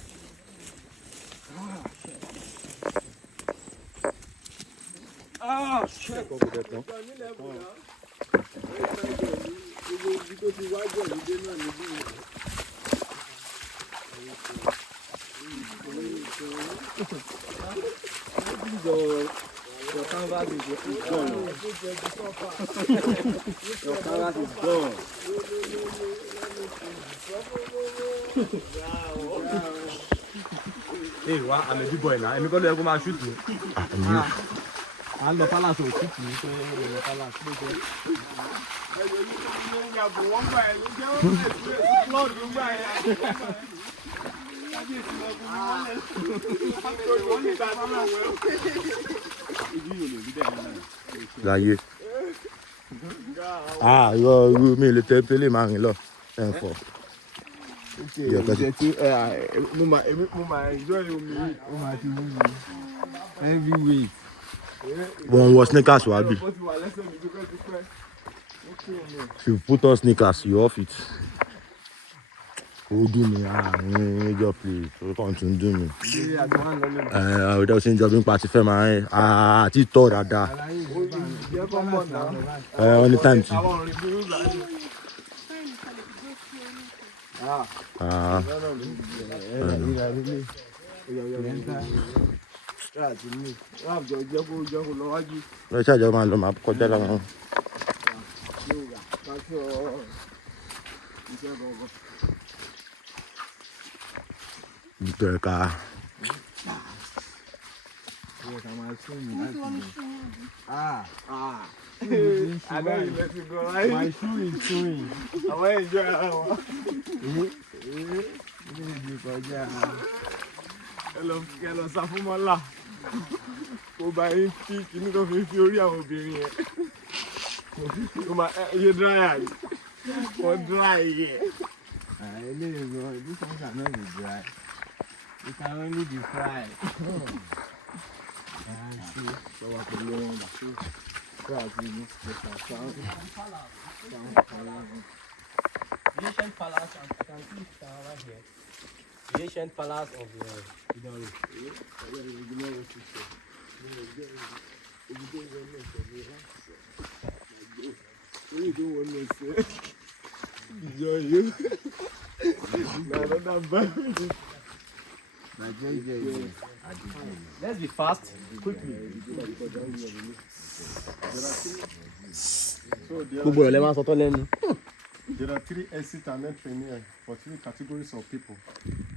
Ah, shit. Your canvas is gone. Your canvas is gone. Hey, what? I'm a big boy now. I'm going to go and shoot me. I'm the palace will shoot me. So the palace. Láyé. Irọ́ mi lè tẹ́ pélé máa rìn lọ. Ẹ̀fọ́. Mo máa enjoy omi. Mo máa ti wú mi. Heavyweight. Wọ́n wọ sneakers wá bí. If you put on sneakers, you off it. Ó dùn mí major play ó kàn tún dùn mí. Ọ̀dọ́ sí ń jọ bí n pa ti fẹ́ máa ń àti tọ́ dáadáa. Anytime tí. Lọ ṣáàjọ máa lọ máa kọjá láwọn. Ìtẹ̀ka. My shoe is showing. I want to enjoy Hello, Safumola. Kò bá yín kí kíní kan fi orí àwọn obìnrin yẹn. Kò máa yé dráyà yìí. Wọ́n dráyà yẹn. This one cannot be dry. It can only be fried. The ancient palace, and I can see it right here. The ancient palace of Idanre. Let's be fast, quickly. There are 3 exit and entry here for 3 categories of people.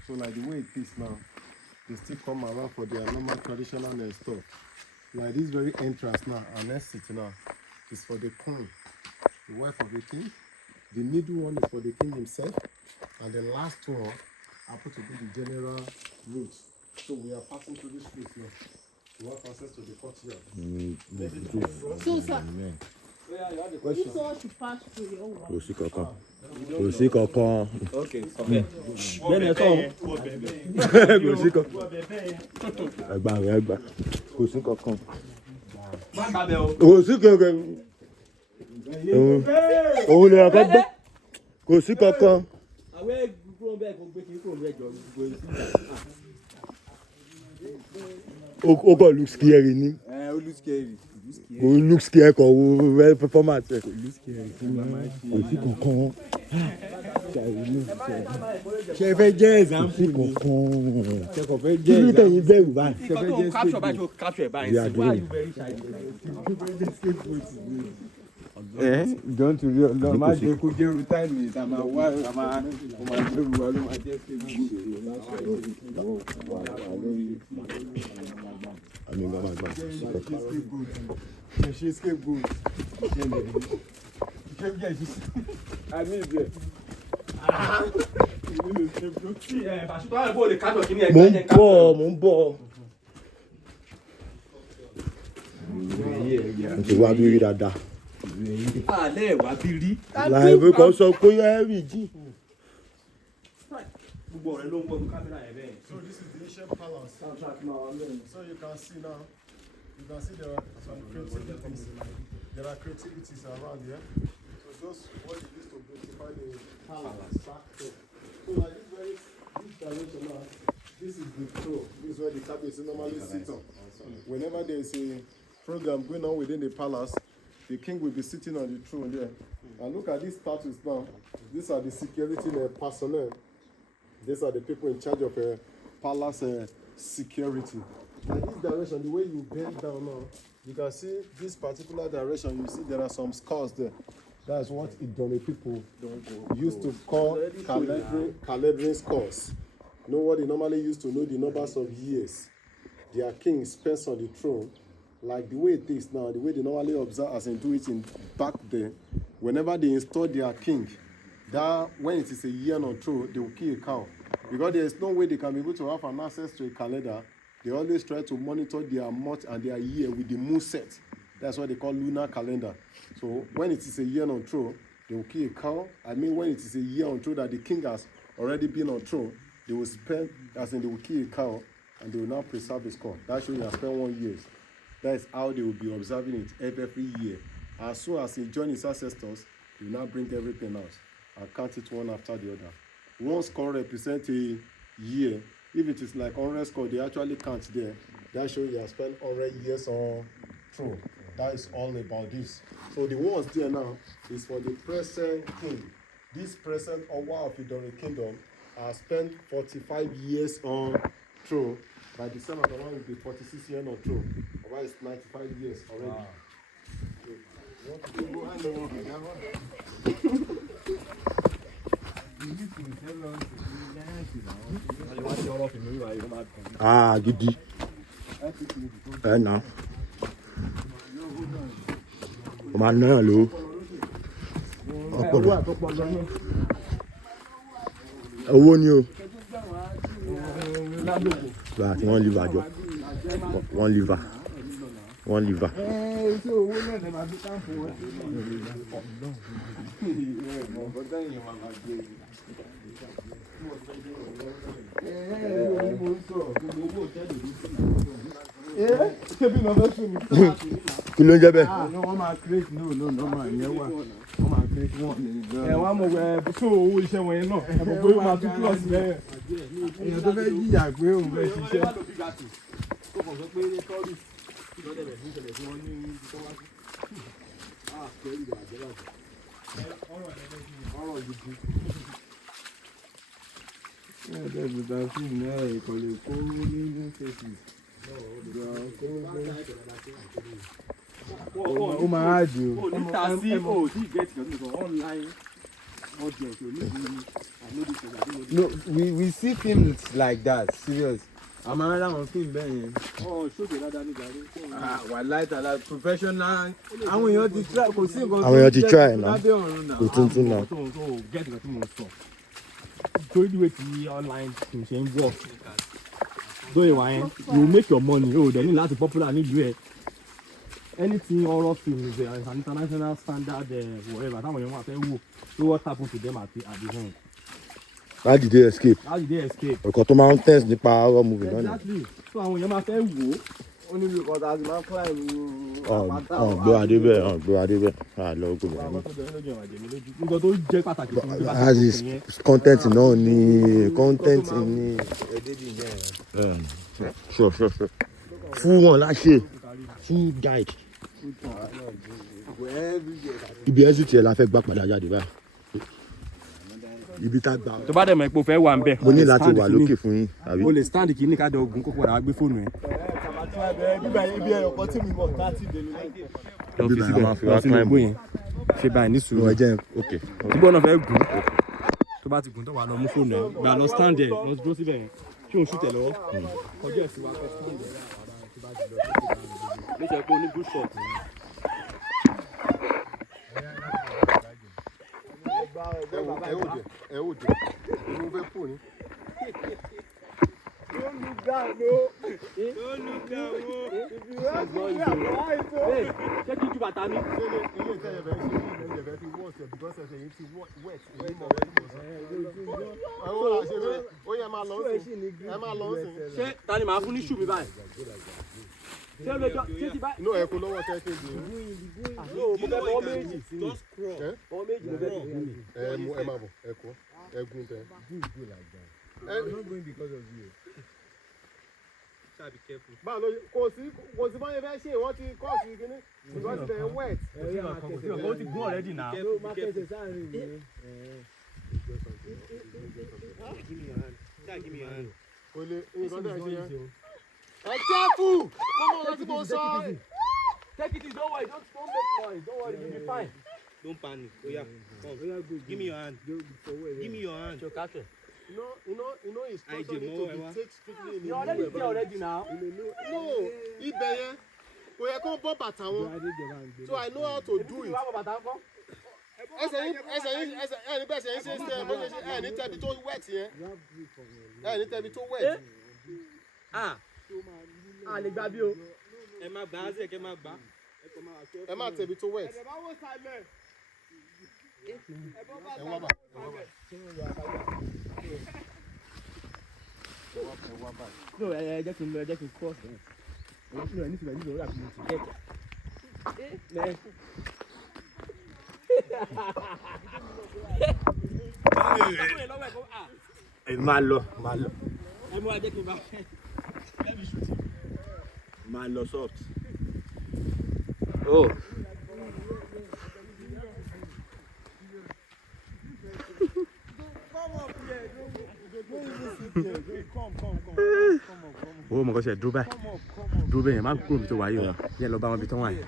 So like the way it is now, they still come around for their normal traditional stuff. Like this very entrance now and exit now is for the queen, the wife of the king. The middle one is for the king himself, and the last one happen to be the general route. So we are passing through this place now. We have access to the courtyard. So, sir, this one should pass through your own. Kò sí kankan. Kò sí kankan. Okay, okay. Bẹ́ẹ̀ni ẹ tọ́. Kò sí kankan. Ẹgbà. Kò sí kankan. Má gbàbẹ̀ o. Kò sí kankan. Òun lè ọkọ gbọ́. Kò sí kankan. Àwẹ̀ kúrò bẹ́ẹ̀ kò gbé kí kúrò bẹ́ẹ̀ jọ gbogbo ìlú. Ó kọ́ look scary ni. Ó look scary. Kò look scary kọ̀ wo performance ẹ̀. Kò sí kankan. Ṣé ẹ fẹ́ jẹ́ example ni? Ṣé kò fẹ́ jẹ́ example? Kí ló tẹ̀yìn bẹ̀rù báyìí? Ṣé kò tó capture báyìí tó capture báyìí? Why are you very shy? Don't you real lọ má jẹ́ kó jẹ́ irú táìmì tá a máa wá a máa gbẹ̀rù wa ló máa jẹ́ pé ṣe scapegoat. Mo ń bọ̀. Mo ti wá bí rí dáadáa. Àlẹ́ wá bí rí. Láìpẹ́ kan sọ pé ẹ̀rì jí. Gbogbo ọ̀rẹ́ ló ń gbọ́ kámẹ́rà ẹ̀ bẹ́ẹ̀. So this is the ancient palace. So you can see now You can see there are some creativities. There are creativities around here. So just what they used to beautify the palace back there. So like this direction now, this is the throne. This is where the cabbage normally sit on. Whenever there is a program going on within the palace, the king will be sitting on the throne there. And look at these statues now. These are the security personnel. These are the people in charge of palace security. And this direction, the way you bend down now, you can see this particular direction. You see there are some scars there. That's what Idanre people used to call Caledonian scars. You know what they normally used to know the numbers of years their king spends on the throne. Like the way it is now, the way they normally observe as in do it in back then, whenever they install their king, that when it is a year on throne, they will kill a cow. Because there is no way they can be able to have an access to a calendar. They always try to monitor their month and their year with the moon set. That's what they call lunar calendar. So when it is a year on throne, they will kill a cow. I mean, when it is a year on throne that the king has already been on throne, they will spend, as in they will kill a cow, and they will now preserve his corn. That shows you have spent 1 year. That is how they will be observing it every year. As soon as he joins his ancestors, he will now bring everything out and count it one after the other. One score represents a year. If it is like 100 score, they actually count there. That shows you have spent 100 years on throne. That is all about this. So the ones there now is for the present king. This present Owa of Idanre Kingdom has spent 45 years on throne. By the son of the one will be 46 years on throne. Owa is 95 years already. Wow. Ah, gidi. Now. Ọmọ náà ló. Owó ni o. Bá a ti wọ́n liver jọ. Wọ́n liver. Kí ló ń jẹ́ bẹ́ẹ̀? Wọ́n máa create no máa yẹn wà. Wọ́n máa create wọ́n. Wọ́n á mọ̀ so owó iṣẹ́ wọn yẹn náà. Ẹ̀bùn pé ó máa tún plus bẹ́ẹ̀. Èèyàn tó fẹ́ jìyà pé òun fẹ́ ṣiṣẹ́. Ó máa dì o. No, we see films like that, serious. I'm around film bẹ́ẹ̀ yẹn. Wà láìta professional. Àwọn èèyàn ti try kò sí nǹkan. Àwọn èèyàn ti try náà. Kò tuntun náà. Torí the way ti online kò ṣe ń work. Though ìwà yẹn, you will make your money. O dẹ̀ ní láti popular nílùú ẹ̀. Anything horror film is an international standard whatever. Táwọn èèyàn wà fẹ́ wò. So what happened to them at the end? How did they escape? Ọ̀kan tó máa ń test nípa horror movie náà. Exactly. So àwọn èèyàn máa fẹ́ wò. Only because as man climb. Gbọ́ adé bẹ́ẹ̀. Lọ ogun bẹ́ẹ̀ ni. Nǹkan tó jẹ́ pàtàkì fún mi. As is content náà ni content ni. Sure. Full one láṣẹ. Full guide. Ibi ẹ̀sùn tiẹ̀ la fẹ́ gbà padà jáde báyìí. Ibi tá gbà. Tó bá dẹ̀ mọ̀ pé o fẹ́ wà ń bẹ̀. Mo ní láti wà lókè fún yín. O lè stand kìíní ká jọ ogun kó padà wá gbé fóònù ẹ̀. Ibi ẹ̀yọ̀kan tí mi mọ̀ 30 dé ní láìpẹ́. Lọ fi síbẹ̀ lọ sínú igbó yẹn. Ṣé báyìí ní sùúrù. Okay. Tí bọ́ọ̀nà fẹ́ gùn. Tó bá ti gùn tó wà lọ mú fóònù ẹ̀. Gbà lọ stand ẹ̀ lọ dúró síbẹ̀ yẹn. Kí òun ṣùtẹ̀ lọ́wọ́. Kọjú ẹ̀ sí wa kọ́ stand ẹ̀. Ló jẹ́ pé o ní good shot. Ẹ ó dé. Inú fẹ́ pò ní. Don't look down, no. Don't look down, no. If you want to look down, why so? Hey, ṣé kí n ju bàtà mi? Ilé ìtẹ́yẹ̀ bẹ́ẹ̀ ṣe ní ilẹ̀ bẹ́ẹ̀ fi wọ́ọ̀sì because ẹ̀ṣẹ̀ yìí ti wet. Àwọn àṣẹ ó yẹ máa lọ sí. Ẹ máa lọ sí. Ṣé ta ni màá fún ní ṣù mi báyìí? ṣé o lè jọ ṣé ti bá. inú ẹ̀ kó lọ́wọ́ tẹ́ kéde. mo fẹ́ fọwọ́ méjì sí i. Fọwọ́ méjì mo fẹ́ fi sí i. ẹ máa bọ̀ ẹ kọ́ ẹ gún tẹ. báwo ló kò sí bọ́n yẹn fẹ́ ṣe wọ́n ti kọ́ọ̀sì kínní because they wet. ó ti gún already now. kò lè nǹkan tẹ̀ ṣe yẹn. ẹ careful kọ́mọ ọ̀rọ̀ tí mo sọ. Take it easy, don't worry, don't make noise, don't worry, you'll be fine. Don't panic. Oh yeah, come. Give me your hand. Give me your hand. You know it's structure need to be take strictly in the You're already there already now. No, ibẹ̀ yẹn kò yẹ kó bọ́ bàtà wọn. So I know how to do it. ẹsẹ̀ yín ẹni bẹ́ẹ̀ ṣe ń ṣe bó ṣe ṣe ẹni tẹ̀bi tó wet yẹn ẹni tẹ̀bi tó wet. A lè gbà bí o. Ẹ má gbà á sí ẹ má gbà. Ẹ má tẹ̀bi tó wet. Ẹ wá bà. No, jẹ́ kí n lọ jẹ́ kí n cross ẹ̀. Èyí tí mo ní ìsìnkú ìlú àti mo ti kẹ̀kẹ́. Máa lọ. Ẹ mú wa jẹ́ kí n bá. Máa lọ soft. Oh. Owó mọ̀ kọ́ ṣe dúró báyìí. Dúró bẹ́ẹ̀ yẹn máa ń kúrò mi tó wáyé o. Yẹ lọ bá wọn bí tán wà yẹn.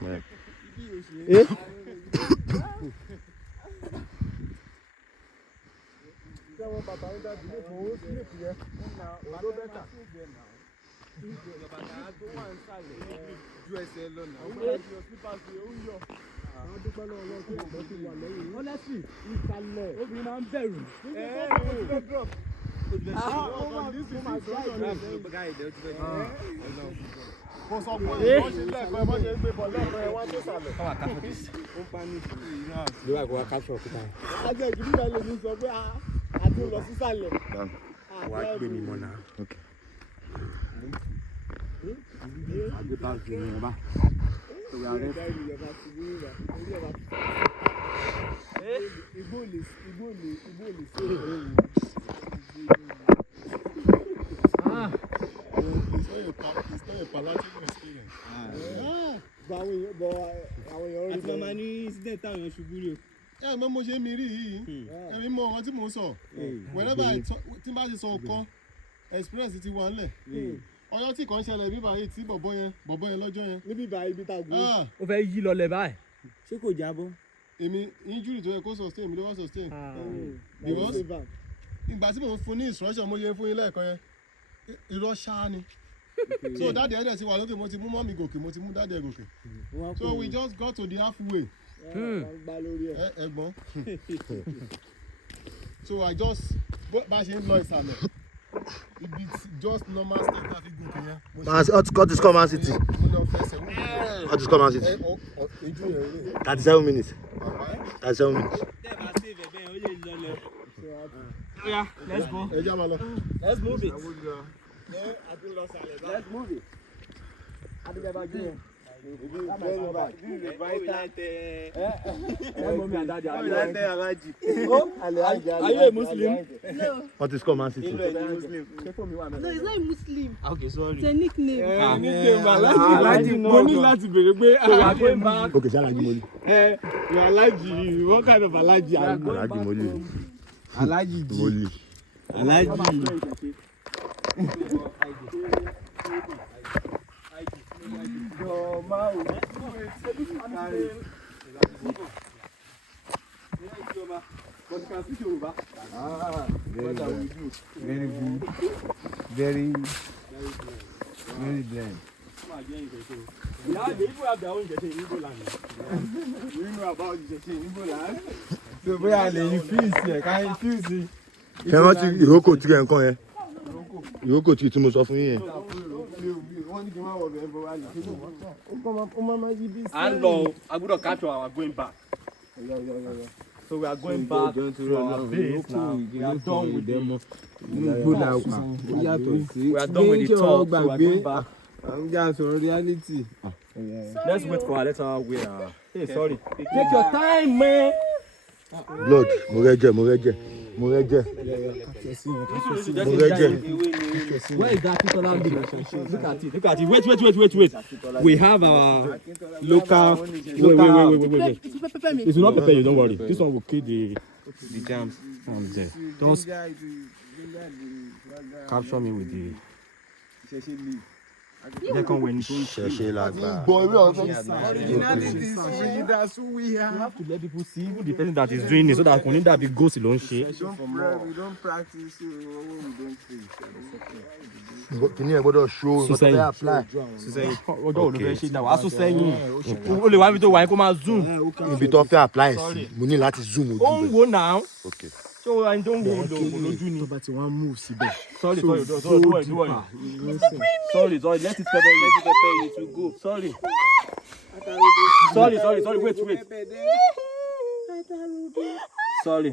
Honestly, ìsàlẹ̀ obìnrin máa ń bẹ̀rù. Kò sọ pé wọ́n ṣe lẹ́ẹ̀kan wọ́n ṣe ń gbé bọ̀ lẹ́ẹ̀kan ẹ̀ wá tó sàlẹ̀. ló wà kó wa capture òkúta yẹn. ajẹ́ ìdílé náà lè ní sọ pé a ti lọ sísàlẹ̀. Wà á gbé mi mọ́ náà. Àgbẹ̀tà ti ní ẹ̀ bá. Igbó lè ṣe It's not a palatable experience. àwọn èèyàn Àti màmá ní incident táwọn èèyàn ṣubú rí o. Ẹ mọ̀ mo ṣe mi rí yìí ẹ̀mí mọ ọ̀rọ̀ tí mò ń sọ whenever tí n bá ti sọ ọ̀kan experience ti wà ńlẹ̀ ọyọ́ tí kan ṣẹlẹ̀ bíbá yìí tí bọ̀bọ̀ yẹn lọ́jọ́ yẹn. níbí ìbá ibi tá a gún. Ó fẹ́ yí lọlẹ̀ báyìí. Ṣé kò jábọ́? Èmi injury tó yẹ kó sustain mi ló wá sustain because ìgbà tí mò ń fún ní instruction mo yẹ fún yín lẹ́ẹ̀kan yẹn irọ́ ṣáá ni so dáàdì ẹ̀dẹ̀ ti wà lókè mo ti mú mọ́mì gòkè mo ti mú dáàdì ẹ̀ gòkè so we just got to the halfway. Ẹ̀gbọ́n so I just bá a ṣe ń lọ ìsàlẹ̀ ibi just normal state traffic gòkè yẹn. Cut is come Man City. mo lọ fẹsẹ̀ wọ́n. Cut is come Man City. 37 minutes. 37 minutes. Yeah, let's go. Ẹ já máa lọ. Let's move it. Let's move it. Are you a Muslim? No. Cut is come Man City. No, it's not a Muslim. Okay, sorry. It's a nickname. Aláàjì mo ní láti béèrè pé Okay, ṣé Alhaji Moli? Aláàjì what kind of Aláàjì are you? Alhaji Moli. Aláàjì G. Moli. Aláàjì. Very good. Very blend. Yeah, they even have their own Jete in Igbo land. You know about Jete in Igbo land? So bóyá lè infuse ẹ̀ ká infuse. Ṣé wọ́n ti ìrókò tí ẹ̀ ń kọ́ yẹn? Ìrókò tí mo sọ fún yín yẹn. And I would have captured our going back. So we are going back to our base now. We are done with them. We are done with the talk. So we are going back. I'm just on reality. Let's wait for her. Let her wear. Hey, sorry. Take your time, man. Blood, mo reje. Where is that Idola? Look at it. Wait. We have our local. Wait. It will not prepare you. Don't worry. This one will kill the germs from there. Don't capture me with the. They come when Ṣẹ̀ṣẹ̀ lágbà. Originality is that's who we you are. have to let people see even the person that is doing it so that when that big ghost alone shit. We don't practice, so we don't preach. Kìíní ẹ̀ gbọ́dọ̀ show nǹkan tó fẹ́ apply. Ọjọ́ wo ló fẹ́ ṣe náà wàá sún sẹ́yìn. O lè wá ibi tó wà yẹn kó máa zoom. Ibi tó fẹ́ apply sí, mo ní láti zoom ojú Ó ń bẹ̀. wo náà. Okay. Ṣé o ẹni tó ń wo lójú ni? Tó bá ti wọ́n move síbẹ̀. Sorry, let it prepare you to go. Sorry, wait. Sorry.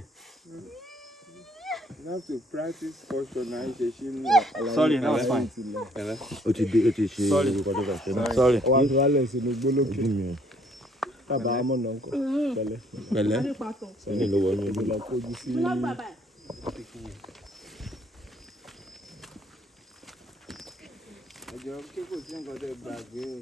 You have to practice cautionization. Sorry, that was fine. Ó ti ṣe Sorry. nǹkan tó fẹ́ ṣe náà. Sorry. Ọwọ́ àti wàhálà ìṣèlú gbólókè. Bàbá àmọ́ náà kọ́. Pẹ̀lẹ́. Ẹni ló wọ inú ìlú. Lọ kojú sí. Àjọ kíkò sí nǹkan tẹ gbàgbé o.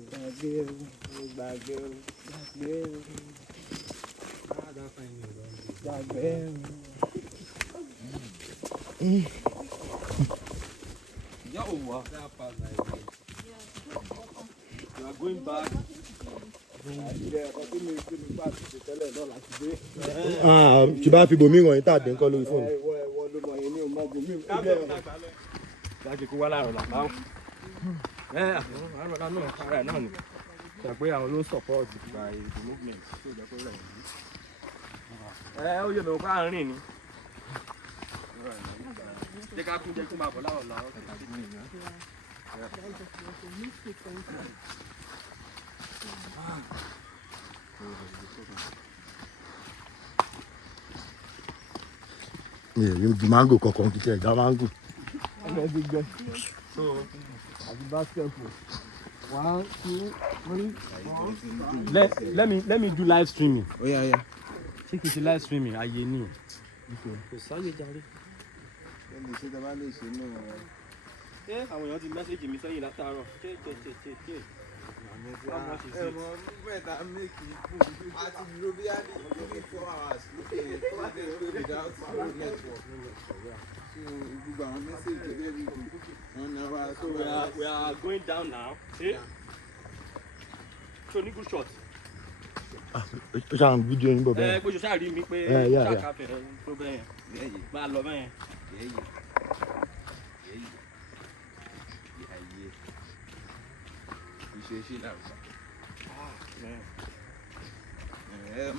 You are going back. Tí bá fi bòmí ràn yín tàbí nǹkan lórí fóònù. Láti kó wá láàrọ̀ làpá. Àrọ̀ náà ara ẹ̀ náà ni. Ṣàpé àwọn ló support by the movement. Ó yẹ lọ pa àárín ni. Jẹ́ ká kún jẹ́ kó máa bọ̀ láàrọ̀ làwọn. Di mango kankan kì í ṣe ẹ̀dá mango. So, Àti basketball. 1, 2, 3, 4. let me do live streaming. Oh yeah. Ṣé kìí ṣe live streaming ayé ni? Kò sáyé jàre. Ẹni ṣe tẹ́lá lè ṣe náà. Àwọn èèyàn ti mẹ́sẹ̀jì mi sẹ́yìn látàárọ̀. Better make it. Àti dúró bí a ní 24 hours lókè tó bá tẹ̀ pé without network. So gbogbo àwọn message kẹ́kẹ́ bí wọ́n náà wá. So we are going down now. So ní good shot. Ó ṣàn fídíò yín bọ̀ bẹ́ẹ̀. Pé ṣe ṣáà rí mi pé Yeah. ṣáà tó bẹ́ẹ̀ yẹn. Máa lọ bẹ́ẹ̀ yẹn.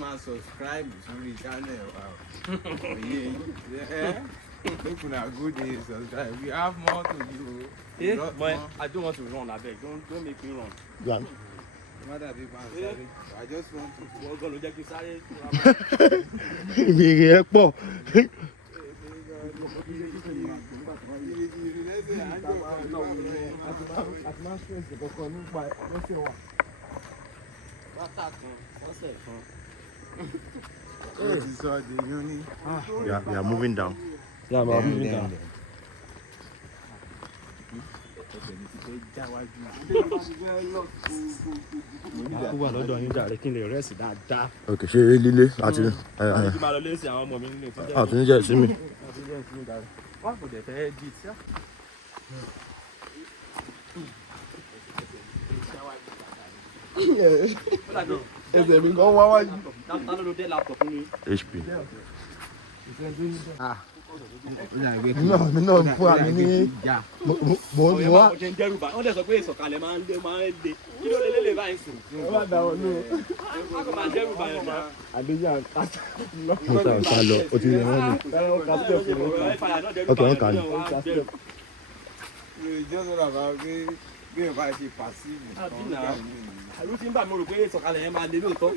Máa subscribe sórí channel wa. Make una go dey subscribe. We have more to do. I don't want to run abeg. Don't make me run. Gan. Mother big man sorry. I just want to. Wọ́n gan ló jẹ́ kí sáré. Ìbéèrè ẹ pọ̀. We are moving down. Yeah, we are moving down. Kó wà lọ́dọ̀ yín jàre kí n lè rẹ́sì dáadáa. Ok, ṣe eré líle àti Kí máa lọ lé sí àwọn ọmọ mi nílé fún jẹ́. àtúnjẹ ìsinmi. Wọ́n kò dẹ̀ fẹ́ di tí. Ẹsẹ̀ mi kan wá wájú. Ta ló dé laptop fún mi? HP. Mi náà fún àmì ní mo wá. Ọ̀jẹ̀ ń dẹ́rù bá. Wọ́n dẹ̀ sọ pé ìsọ̀kalẹ̀ máa ń le. Kí ló lè báyìí sùn? Wọ́n dà wọ́n lò. Wọ́n kò máa dẹ́rù bá yẹn náà. Mo ta nǹkan lọ, o ti rìn wọ́n mi. Ok, wọ́n kà ní. Ìjọba bàbá gbé bá ṣe pàṣíìmù. àlù tí ń bà mo rò pé sọ̀kalẹ̀ yẹn máa lé lóòótọ́.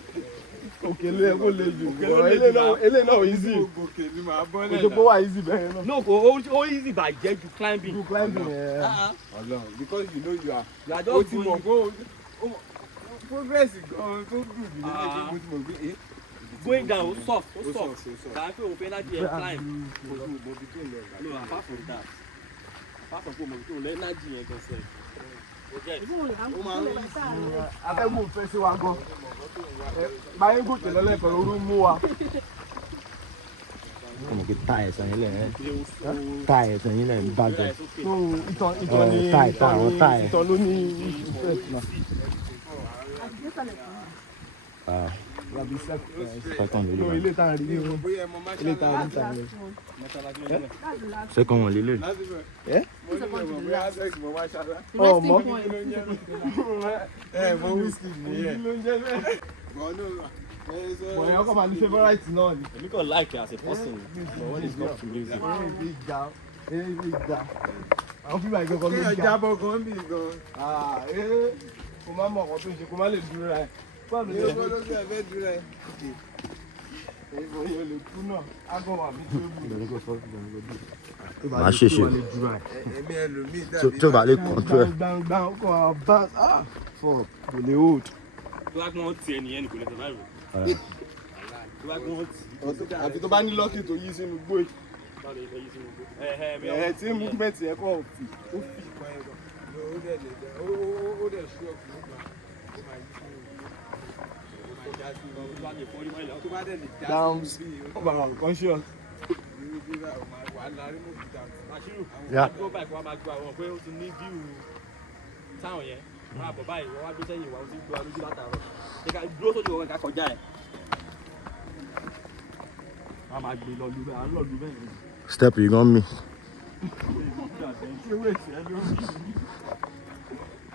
òkè ló yẹ kó le jù eléyìí náà easy kò tó kó wà easy bẹ́ẹ̀ náà. no kò ó easy bàjẹ́ ju climbing. Ọlọ́run because you know you are ó ti mọ̀ progress gan tó dùn mí nílé mo ti mọ̀ pé going down ó soft kàá pé òun fẹ́ láti ẹ̀ climb. no apart from that apart from pé mo tó lẹ́ láti yẹn gan sẹ́ẹ̀. atẹ́gùn fẹ́ sí wa gan báyìí gòkè lọ́lẹ́kọ̀ọ́ lórí mú wa. Como que tá essa aí, né? Tá essa aí, né? Bagulho. Ìtàn ni ìtàn ló ní ìfẹ́ náà. Ah. No, ilé tá a rí ní o. Ilé tá a rí ní o. C'est comment l'île? Ọmọ. Mo whisky nìyẹn. Wọ́n yẹn ọkọ̀ máa ní favourite náà ni. èmi kàn like as a person but when it comes to music. Àwọn fíìmù àìkọ́kọ́ ló jà. Kí ọjà bọ̀ gan bí gan. Kò má mọ̀ ọ̀kan tó ń ṣe kó má lè dúró ra ẹ̀. Bọ́ọ̀lù yẹn ló gbé ẹ̀fẹ́ dúró ẹ̀. Èèyàn lè kú náà, ágọ̀ wà mí tó bù. Má ṣe ṣe. Tó bá lè control ẹ̀. Gbangba ọkọ̀ àbá fọ̀ kò lè hold. tó bá gbọ́n ti ẹni yẹn ni kò lè survive. tó bá gbọ́n ti. Àti tó bá ní lọ́kì tó yí sínú gbó yìí. Tí movement yẹn kọ́ fi ó fi kan ẹ̀ gan. Ó dẹ̀ ṣú ọ̀kùnrin kan. Down, unconscious. Yeah. Go back wá máa gba àwọn pé ó ti ní view táwọn yẹn wọ́n á bọ̀ báyìí wọ́n wá gbé sẹ́yìn wá ó ti gbọ́ lójú látàárọ̀ ṣèkà dúró sójú ọ̀rọ̀ ká kọjá ẹ̀. wọ́n á máa gbé lọ lúbẹ̀ à ń lọ lúbẹ̀ yẹn. Step you gon me.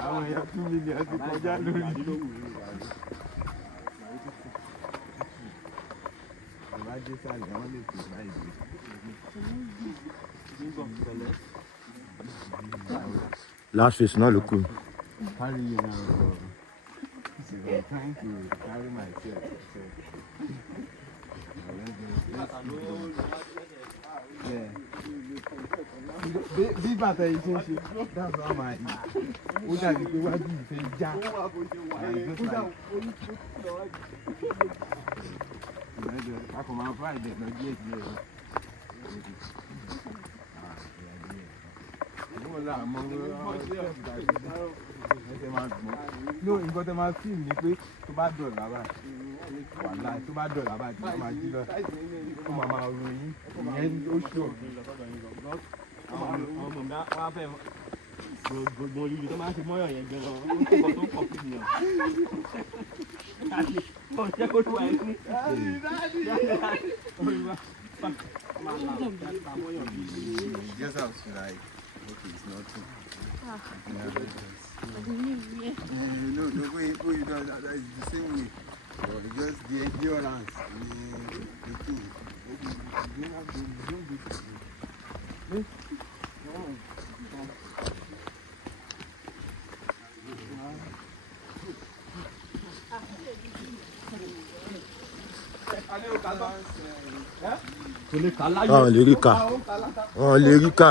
Àwọn èèyàn 2 million ti kọjá lórí. Last face náà ló kù. Carry you now. I'm trying to carry myself. Bí bàtà yìí ṣe ń ṣe, that's how my ó dàbí pé wájú ìfẹ́ já. Akọ̀ máa fà ìdẹ̀ lọ díẹ̀ díẹ̀. No, nǹkan tẹ máa fíìmù ni pé tó bá dọ̀là báyìí wàhálà tó bá dọ̀là báyìí tó máa jí lọ tó máa ròyìn ìyẹn ó ṣù àwọn ọmọ mi wá fẹ́ gbogbo olùdó tó máa ń ṣe mọ́yọ̀ yẹn gan-an ó ń kọ́ tó ń kọ̀ fún mi ọ̀. ọ̀sẹ̀ kó tó wà ẹ́ fún. Just how to like, okay, it's not true. No, the way you do that is the same way. But just the endurance, the two. You don't have to do it. Wọ́n lè rí ká. Wọ́n lè rí ká.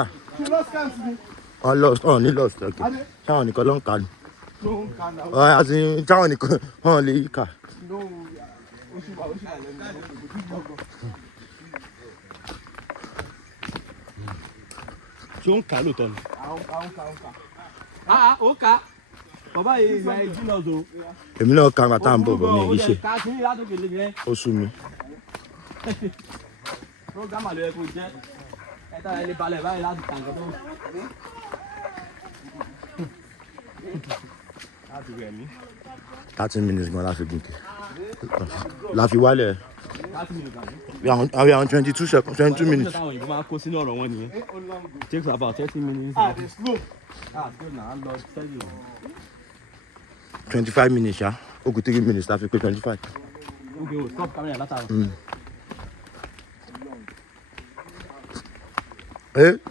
Wọ́n lost. Wọ́n ní lost. Táwọn nìkan ló ń kà ní. Àti táwọn nìkan wọ́n lè rí ká. ṣé ó ń kà á lóòótọ́ ni. ó kà á bàbá yìí ìgbà ẹjú náà zo. Èmi náà ka àgbà tá à ń bọ̀ bọ̀ mi èyí ṣe. ká sí látòkè lè yẹn. Ó sú mi. Prógámà ló yẹ kó jẹ́ ẹ̀ta ẹni balẹ̀ báyìí láti tàǹkà tó. láti rẹ̀ mí. 30 minutes gan la fi gùn kì. La fi wálẹ̀. 30 minutes àbí. We are on 22 seconds, 22 minutes. táwọn òyìnbó máa kó sínú ọ̀rọ̀ wọn nìyẹn. takes about 30 minutes. Slow. Slow na lọ steady. 25 minutes ṣá. Ó kù 3 minutes la fi pé 25. Okay, o stop camera látàrọ.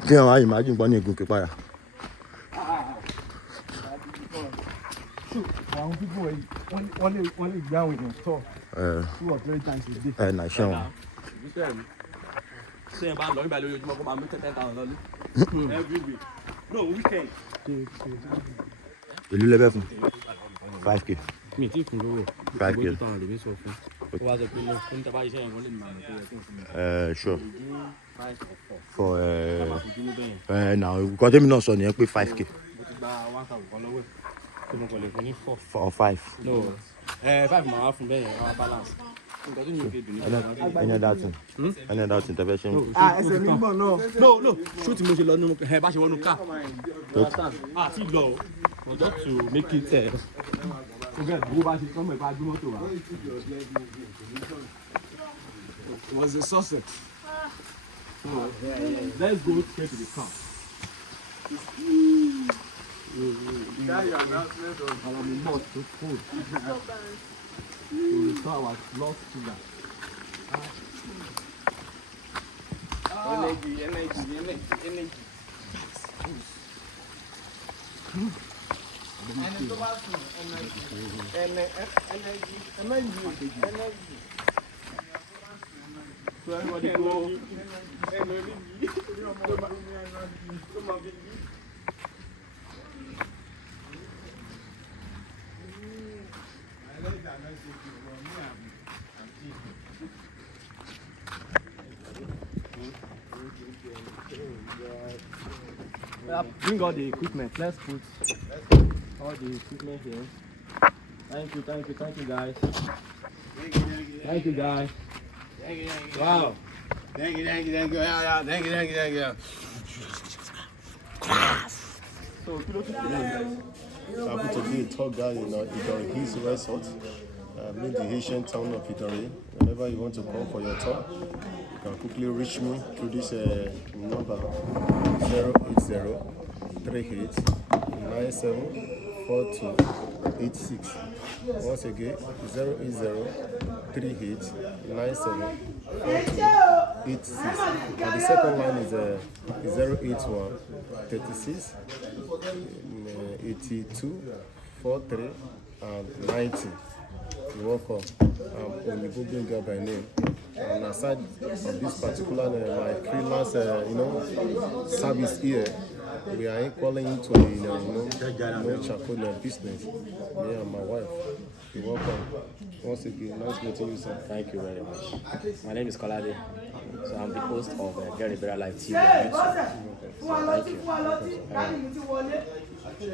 Kí àwọn àyè máa jù ń pọ́ ní ìgùnkè padà. àwọn people wọ́n lè gbé àwọn èèyàn tọ̀ 2 or 3 times a day. Nà ṣe wọn. Ṣé ẹ bá lọ nígbà lórí ojúmọ́ kó máa mú 10,000 lọ́lé? Every week. No, weekend. Ìlú lẹ́bẹ̀ fún 5k. Mi ti kun lówó. 5k. Ó wá sọ pé no, ó ní tẹ́bá iṣẹ́ yẹn kan lè nà mí pé ẹ fún mi. Sure. 5 For ojúmọ́ bẹ́yẹn. now nǹkan tẹ́mi náà sọ nìyẹn pé 5k. Mo ti gba 1,000 kan lọ́wọ́ ẹ̀. Tí mo kàn lè fún ní 4. 4 or 5. No, 5 máa wá fún bẹ́yẹn, wá balance. Nǹkan tó ní ìfẹ́ dùn ní Any other thing? Any other thing tẹ́fẹ́ ṣe ń. Ẹsẹ̀ mi gbọ̀n náà. No, shoot mo ṣe lọ nínú ẹ bá ṣe wọnú ká. Àti lọ o, just to make it forget bó bá ṣe sọ́mọ̀ ìbá gbé mọ́tò wa. It was a success. So, let's go straight to the car. Our mouth to food. To restore our lost sugar. Energy. So everybody go. Bring all the equipment. Let's put all the equipment here. Thank you guys. Thank you guys. Wow. Thank you. Thank you. So I happen to be a tour guide in Idanre Hills resort, in the Haitian town of Idanre. Whenever you want to come for your tour, you can quickly reach me through this number 08038974286. Once again, 08038974286. And the second line is 08136824390. You're welcome. I'm Onigbo by name. And aside of this particular my freelance service here, we are calling into charcoal business. Me and my wife. You're welcome. Once again, nice meeting you, sir. Thank you very much. My name is Kolade. So I'm the host of Very Better Life TV on YouTube. So thank you.